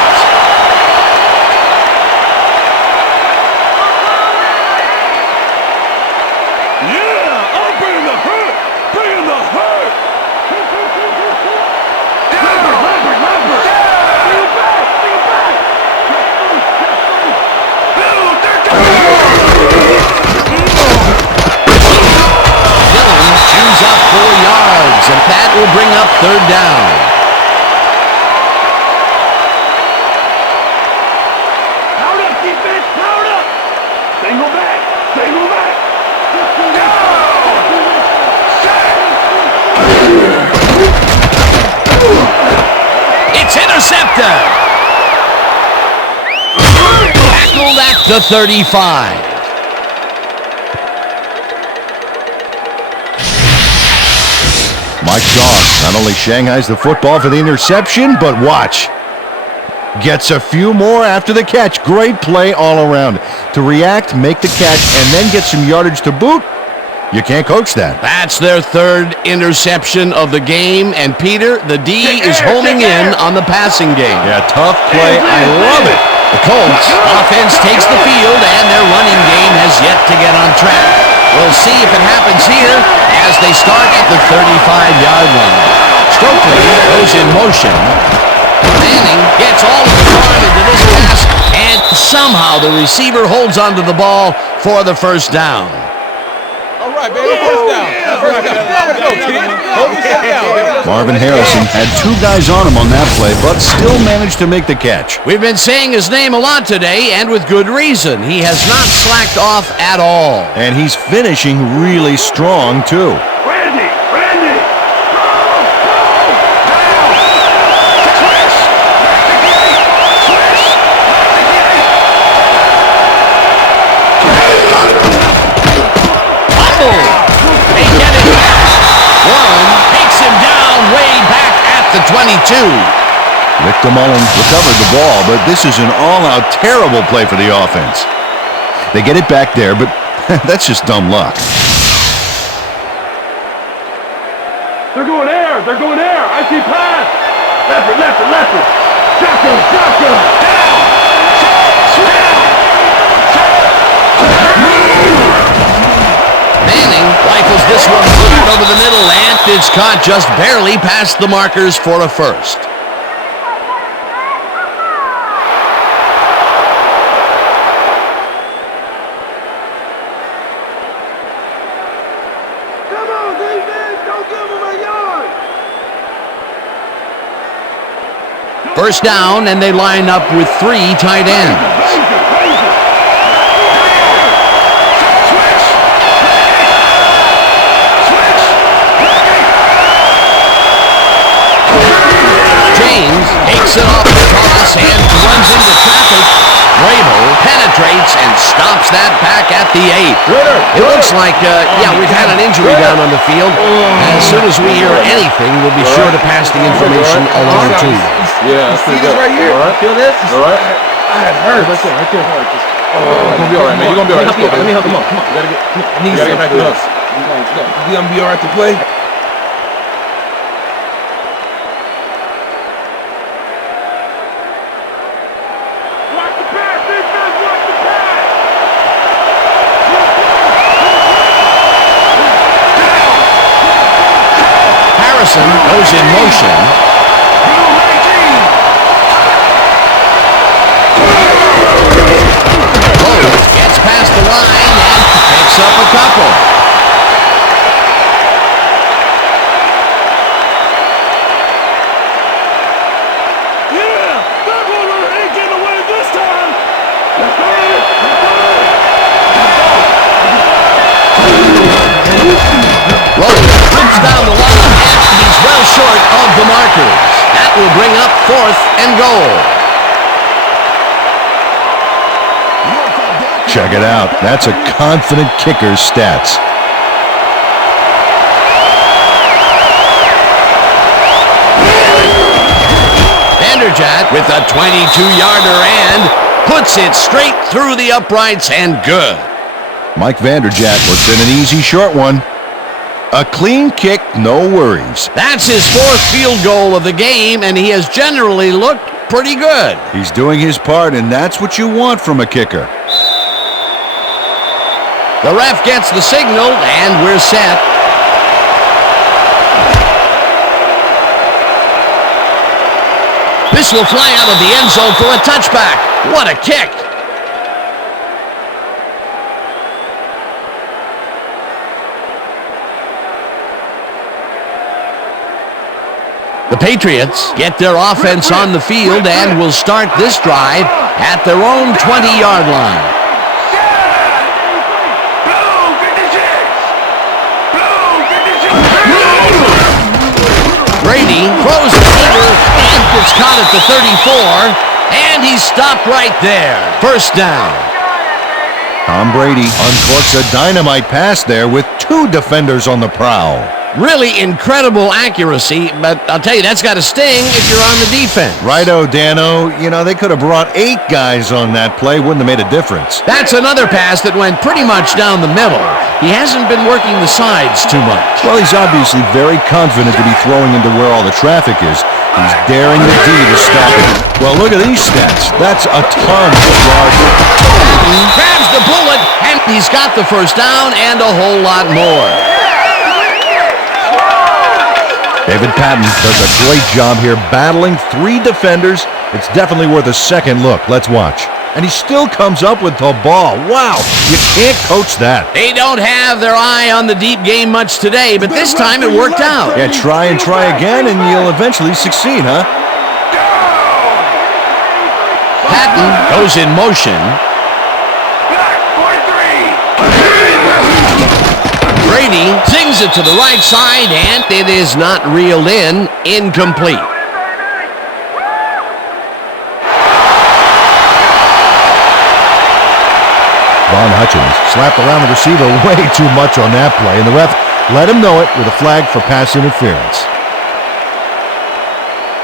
And that will bring up third down. the 35. Mike Doss not only shanghais the football for the interception, but watch. Gets a few more after the catch. Great play all around. To react, make the catch, and then get some yardage to boot, you can't coach that. That's their third interception of the game, and Peter, the D is homing in on the passing game. Yeah, tough play. I love it. The Colts offense takes the field, and their running game has yet to get on track. We'll see if it happens here as they start at the 35-yard line. Stokely goes in motion. Manning gets all of his arm into this pass, and somehow the receiver holds onto the ball for the first down. All right, baby, first down. First down. Marvin Harrison had two guys on him on that play, but still managed to make the catch. We've been saying his name a lot today, and with good reason. He has not slacked off at all. And he's finishing really strong, too. Randy! They get it back. Warren takes him down way back at the 22. Victor Mullen recovered the ball, but this is an all-out terrible play for the offense. They get it back there, but that's just dumb luck. They're going air! I see pass! Left. Shotgun! Manning rifles this one clear over the middle, and it's caught just barely past the markers for a first. Come on, defense! Don't give them a yard! First down, and they line up with three tight ends. Takes it off the toss and runs into traffic. Vrabel penetrates and stops that back at the 8. It looks like, we've had an injury down on the field. As soon as we hear anything, we'll be sure to pass the information along to you. Yeah, that's pretty good. right here. All right. Feel this? All right. I had hurt. Right there. You're gonna be all right, man. You're gonna be all right. Let me help you. Come on. You gotta get, Knees you gotta get back to us. You gonna be all right to play? Harrison goes in motion. Rhodes gets past the line and picks up a couple. Rhodes flips down the line, and he's well short of the markers. That will bring up 4th and goal. Check it out. That's a confident kicker's stats. Vanderjagt with a 22-yarder and puts it straight through the uprights and good. Mike Vanderjagt puts in an easy short one. A clean kick, no worries. That's his 4th field goal of the game, and he has generally looked pretty good. He's doing his part, and that's what you want from a kicker. The ref gets the signal, and we're set. This will fly out of the end zone for a touchback. What a kick! The Patriots get their offense on the field and will start this drive at their own 20-yard line. Brady throws the receiver and gets caught at the 34, and he's stopped right there. First down. Tom Brady uncorks a dynamite pass there with 2 defenders on the prowl. Really incredible accuracy, but I'll tell you, that's got to sting if you're on the defense. Righto, Dano. You know, they could have brought 8 guys on that play. Wouldn't have made a difference. That's another pass that went pretty much down the middle. He hasn't been working the sides too much. Well, he's obviously very confident to be throwing into where all the traffic is. He's daring the D to stop it. Well, look at these stats. That's a ton of yards. Grabs the bullet, and he's got the first down and a whole lot more. David Patton does a great job here battling 3 defenders. It's definitely worth a second look. Let's watch. And he still comes up with the ball. Wow, you can't coach that. They don't have their eye on the deep game much today, but this time it worked out. Yeah, try and try again, and you'll eventually succeed, huh? Patton goes in motion. Brady zings it to the right side, and it is not reeled in. Incomplete. Von Hutchins slapped around the receiver way too much on that play, and the ref let him know it with a flag for pass interference.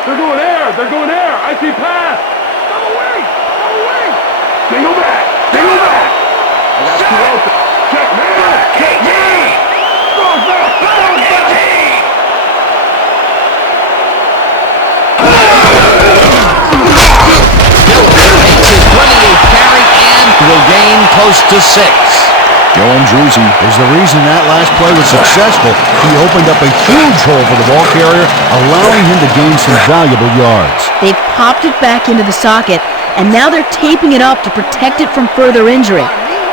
They're going air. They're going air. I see pass. Double wing. Double wing. Single back. Single back. I got 2 open. Check man. Check man. Throws back. Throws back. Miller makes his 28th carry and will gain close to 6. Joe Andruzzi is the reason that last play was successful. He opened up a huge hole for the ball carrier, allowing him to gain some valuable yards. They've popped it back into the socket, and now they're taping it up to protect it from further injury.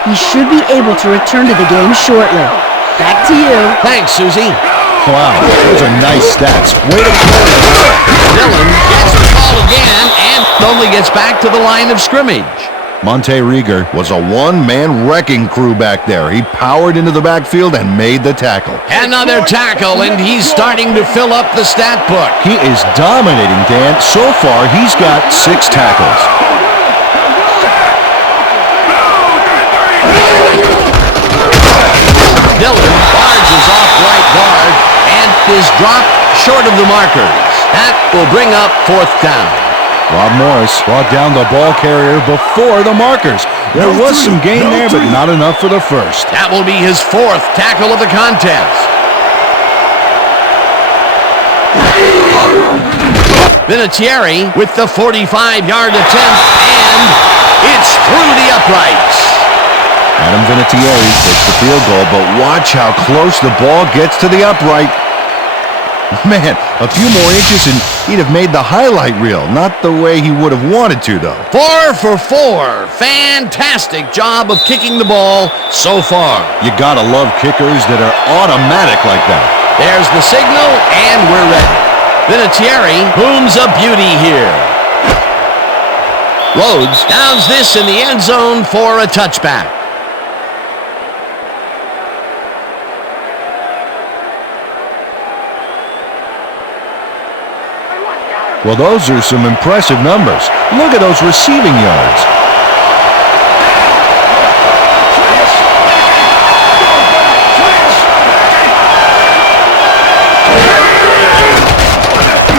He should be able to return to the game shortly. Back to you. Thanks, Susie. Wow, those are nice stats. Way to play. Dillon gets the call again and only gets back to the line of scrimmage. Monte Rieger was a one-man wrecking crew back there. He powered into the backfield and made the tackle. Another tackle, and he's starting to fill up the stat book. He is dominating, Dan. So far, he's got 6 tackles. Dillon barges off right guard and is dropped short of the markers. That will bring up 4th down. Rob Morris brought down the ball carrier before the markers. There was some gain there, but not enough for the first. That will be his 4th tackle of the contest. Vinatieri with the 45-yard attempt, and it's through the uprights. Adam Vinatieri takes the field goal, but watch how close the ball gets to the upright. Man, a few more inches and he'd have made the highlight reel. Not the way he would have wanted to, though. 4 for 4. Fantastic job of kicking the ball so far. You gotta love kickers that are automatic like that. There's the signal, and we're ready. Vinatieri booms a beauty here. Rhodes downs this in the end zone for a touchback. Well, those are some impressive numbers. Look at those receiving yards.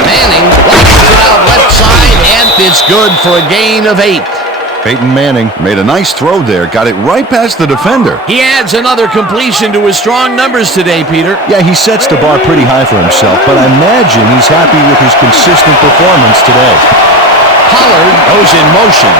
Manning launches it out left side, and it's good for a gain of 8. Peyton Manning made a nice throw there, got it right past the defender. He adds another completion to his strong numbers today, Peter. Yeah, he sets the bar pretty high for himself, but I imagine he's happy with his consistent performance today. Pollard goes in motion.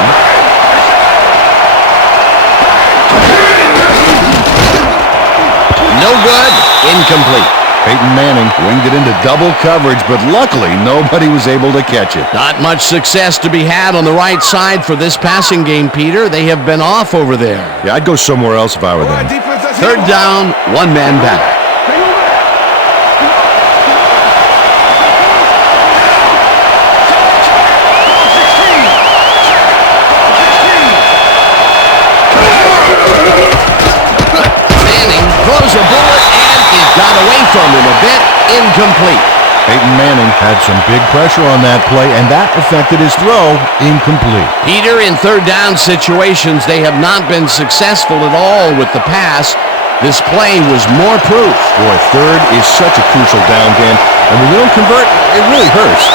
No good. Incomplete. Peyton Manning winged it into double coverage, but luckily nobody was able to catch it. Not much success to be had on the right side for this passing game, Peter. They have been off over there. Yeah, I'd go somewhere else if I were them. 3rd down, 1 man back. Manning throws a bullet, and it got away from him a bit. Incomplete. Peyton Manning had some big pressure on that play, and that affected his throw. Incomplete. Peter, in third down situations, they have not been successful at all with the pass. This play was more proof. Boy, third is such a crucial down, Dan, and when you don't convert, it really hurts.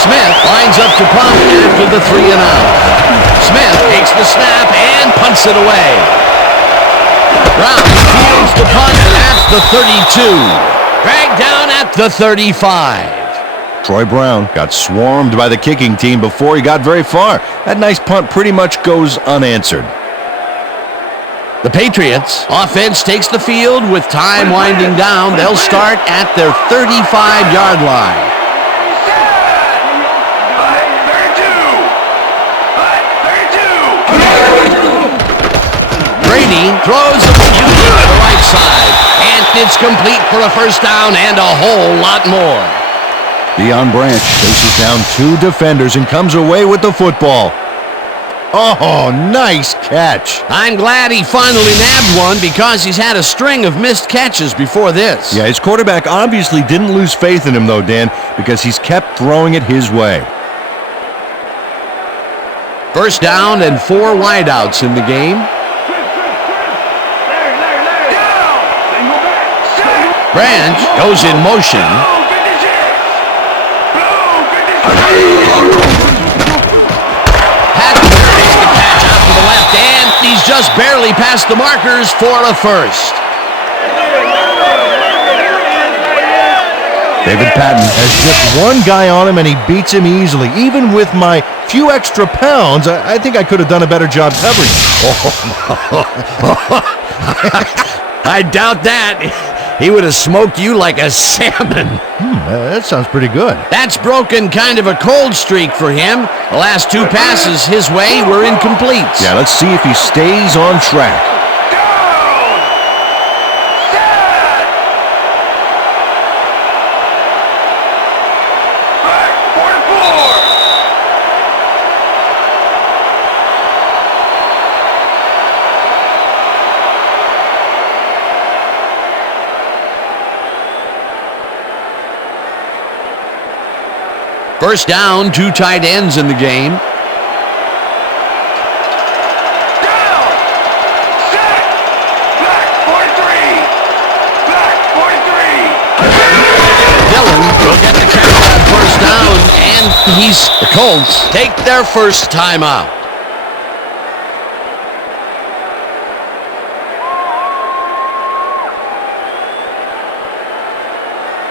Smith lines up to punt after the 3 and out. Smith takes the snap and punts it away. Brown fields the punt at the 32. Dragged down at the 35. Troy Brown got swarmed by the kicking team before he got very far. That nice punt pretty much goes unanswered. The Patriots offense takes the field with time winding down. They'll start at their 35-yard line. Brady throws a beauty to the right side, and it's complete for a first down and a whole lot more. Deion Branch faces down 2 defenders and comes away with the football. Oh, nice catch. I'm glad he finally nabbed one because he's had a string of missed catches before this. Yeah, his quarterback obviously didn't lose faith in him, though, Dan, because he's kept throwing it his way. First down and 4 wideouts in the game. Branch goes in motion. Patton takes the catch out to the left, and he's just barely past the markers for a first. David Patton has just one guy on him, and he beats him easily. Even with my few extra pounds, I think I could have done a better job covering him. I doubt that. He would have smoked you like a salmon. That sounds pretty good. That's broken kind of a cold streak for him. The last 2 passes his way were incomplete. Yeah, let's see if he stays on track. First down, 2 tight ends in the game. Dillon will get the catch on first down, and the Colts take their first timeout.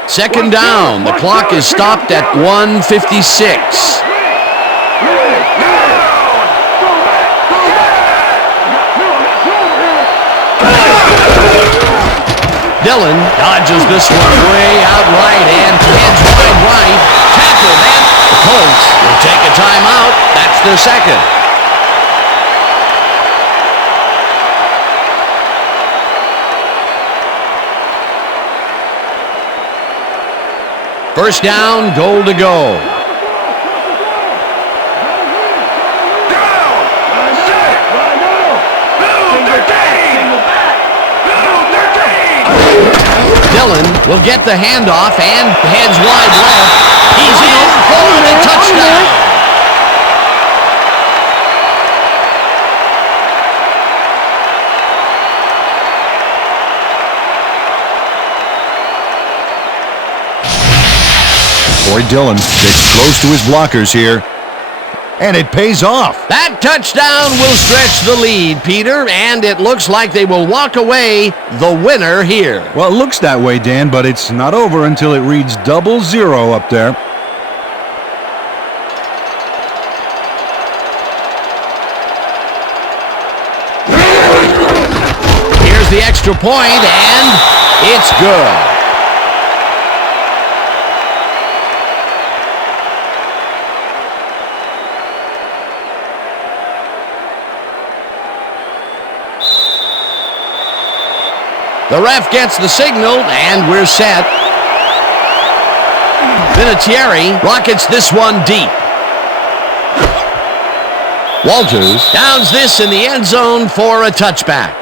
Second down. The clock is stopped at 1:56. Dillon dodges this one way out right and heads wide right. Tackled, and the Colts will take a timeout. That's their second. First down, goal to go. Dillon will get the handoff and heads wide left. He's in for the touchdown. Dillon gets close to his blockers here, and it pays off. That touchdown will stretch the lead, Peter, and it looks like they will walk away the winner here. Well, it looks that way, Dan, but it's not over until it reads 0-0 up there. Here's the extra point, and it's good. The ref gets the signal, and we're set. Vinatieri rockets this one deep. Walters downs this in the end zone for a touchback.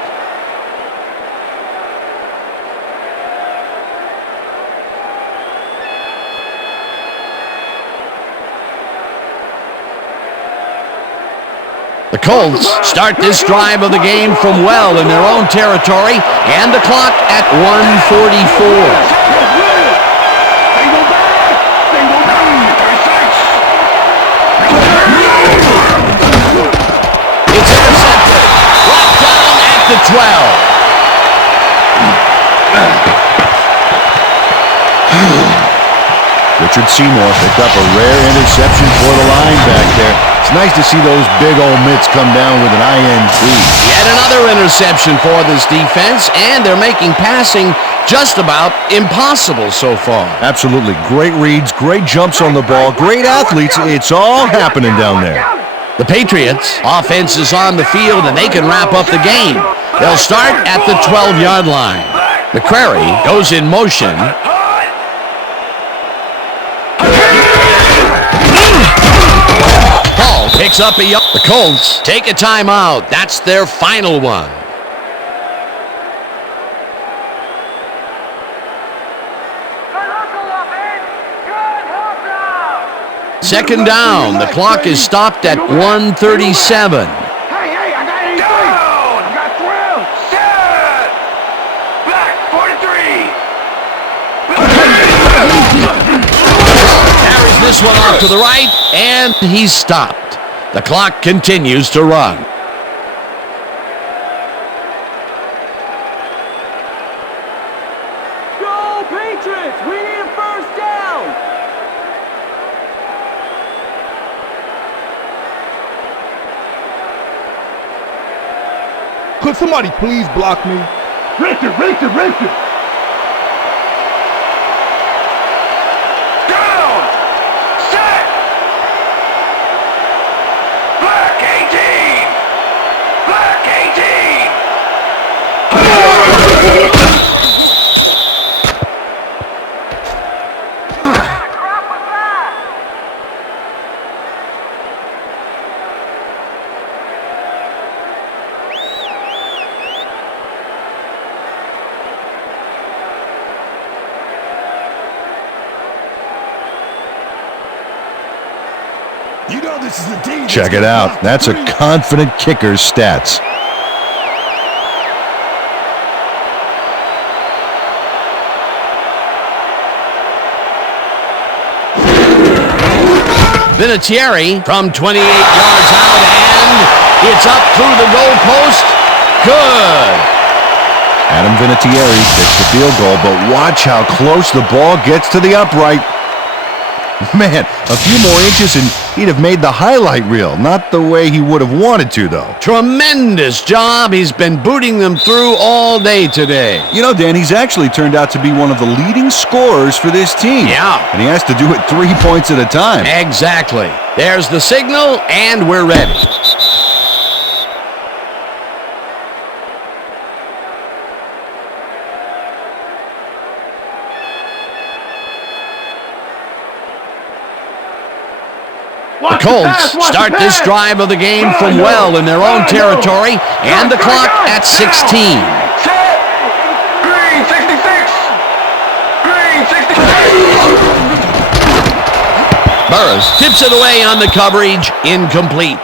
The Colts start this drive of the game from well in their own territory, and the clock at 1:44. It's intercepted. Brought down at the 12. Richard Seymour picked up a rare interception for the line back there. It's nice to see those big old mitts come down with an INT. Yet another interception for this defense, and they're making passing just about impossible so far. Absolutely. Great reads, great jumps on the ball, great athletes. It's all happening down there. The Patriots offense is on the field, and they can wrap up the game. They'll start at the 12-yard line. McCrary goes in motion. Paul picks up a yard. The Colts take a timeout. That's their final one. Second down. The clock is stopped at 1:37. Hey, I got 83. Down. I got 12. Set. Back, 43. Carries this one off to the right, and he's stopped. The clock continues to run. Go Patriots! We need a first down. Could somebody please block me? Richard! Down! Set! Black 18! Black 18! You know this is the team. Check it out. That's a confident kicker's stats. Vinatieri from 28 yards out, and it's up through the goal post. Good. Adam Vinatieri gets the field goal, but watch how close the ball gets to the upright. Man, a few more inches and he'd have made the highlight reel. Not the way he would have wanted to, though. Tremendous job. He's been booting them through all day today. You know, Dan, he's actually turned out to be one of the leading scorers for this team. Yeah. And he has to do it 3 points at a time. Exactly. There's the signal, and we're ready. The Colts start this drive of the game from well in their own territory, and the clock at 16. Green 66! Green 66! Burris tips it away on the coverage, incomplete.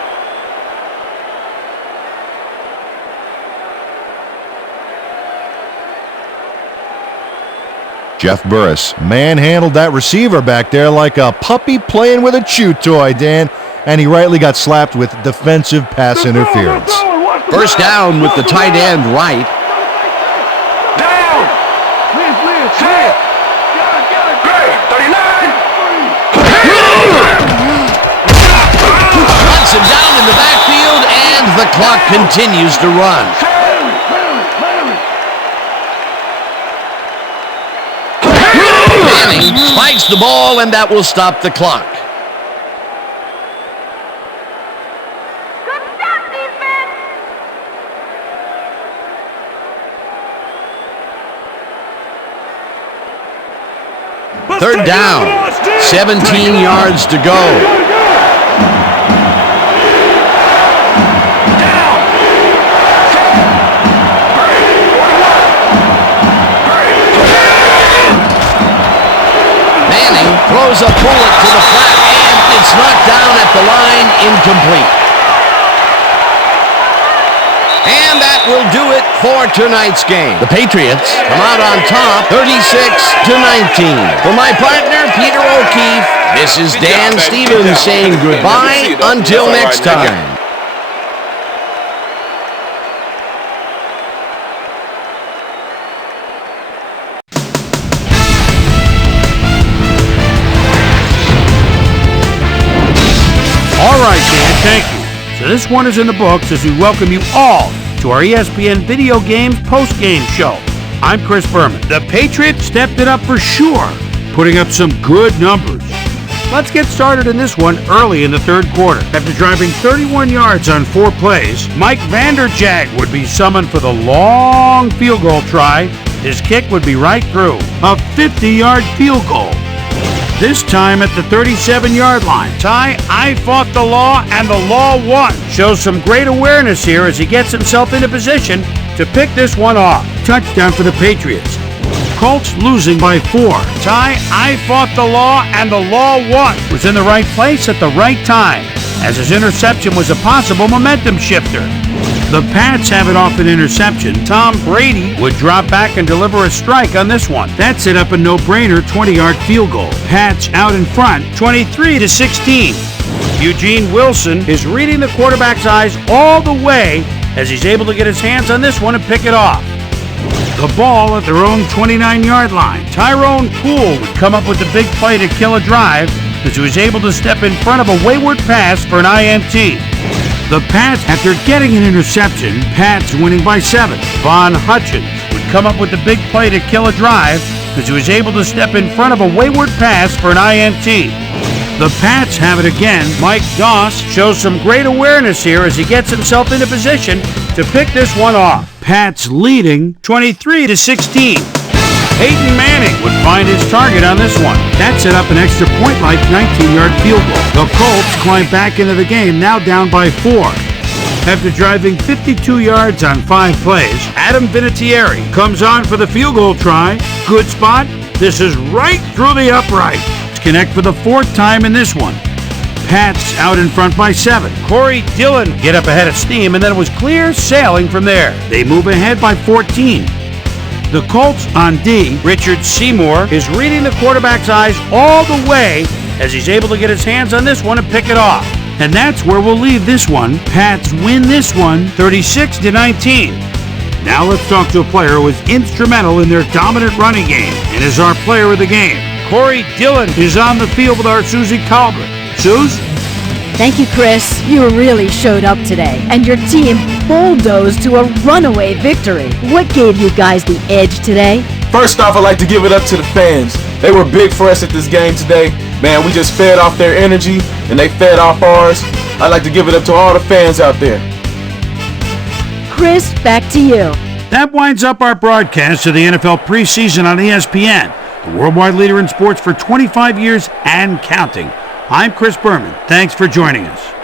Jeff Burris manhandled that receiver back there like a puppy playing with a chew toy, Dan, and he rightly got slapped with defensive pass interference. First down with the tight end right. Down! Liz, set! Great, 39! Hunts him down in the backfield, and the clock continues to run. Manning spikes the ball, and that will stop the clock. Good stop, defense! Third down, 17 yards to go. Throws a bullet to the flat, and it's knocked down at the line, incomplete. And that will do it for tonight's game. The Patriots come out on top, 36-19. For my partner, Peter O'Keefe, this is Dan Stevens saying goodbye until next time. All right, Dan, thank you. So this one is in the books as we welcome you all to our ESPN Video Games post-game show. I'm Chris Berman. The Patriots stepped it up for sure, putting up some good numbers. Let's get started in this one early in the third quarter. After driving 31 yards on 4 plays, Mike Vanderjagt would be summoned for the long field goal try. His kick would be right through. A 50-yard field goal. This time at the 37-yard line. Ty, I fought the law, and the law won. Shows some great awareness here as he gets himself into position to pick this one off. Touchdown for the Patriots. Colts losing by 4. Ty, I fought the law, and the law won. Was in the right place at the right time, as his interception was a possible momentum shifter. The Pats have it off an interception. Tom Brady would drop back and deliver a strike on this one. That set up a no-brainer 20-yard field goal. Pats out in front, 23-16. Eugene Wilson is reading the quarterback's eyes all the way as he's able to get his hands on this one and pick it off. The ball at their own 29-yard line. Tyrone Poole would come up with the big play to kill a drive as he was able to step in front of a wayward pass for an INT. The Pats, after getting an interception, Pats winning by 7. Von Hutchins would come up with the big play to kill a drive as he was able to step in front of a wayward pass for an INT. The Pats have it again. Mike Doss shows some great awareness here as he gets himself into position to pick this one off. Pats leading 23-16. Peyton Manning would find his target on this one. That set up an extra point-like 19-yard field goal. The Colts climb back into the game, now down by 4. After driving 52 yards on 5 plays, Adam Vinatieri comes on for the field goal try. Good spot. This is right through the upright. To connect for the 4th time in this one. Pats out in front by 7. Corey Dillon get up ahead of steam, and then it was clear sailing from there. They move ahead by 14. The Colts on D, Richard Seymour, is reading the quarterback's eyes all the way as he's able to get his hands on this one and pick it off. And that's where we'll leave this one. Pats win this one 36-19. Now let's talk to a player who was instrumental in their dominant running game and is our player of the game. Corey Dillon is on the field with our Susie Colbert. Suze? Thank you, Chris. You really showed up today, and your team bulldozed to a runaway victory. What gave you guys the edge today? First off, I'd like to give it up to the fans. They were big for us at this game today. Man, we just fed off their energy, and they fed off ours. I'd like to give it up to all the fans out there. Chris, back to you. That winds up our broadcast of the NFL preseason on ESPN, the worldwide leader in sports for 25 years and counting. I'm Chris Berman. Thanks for joining us.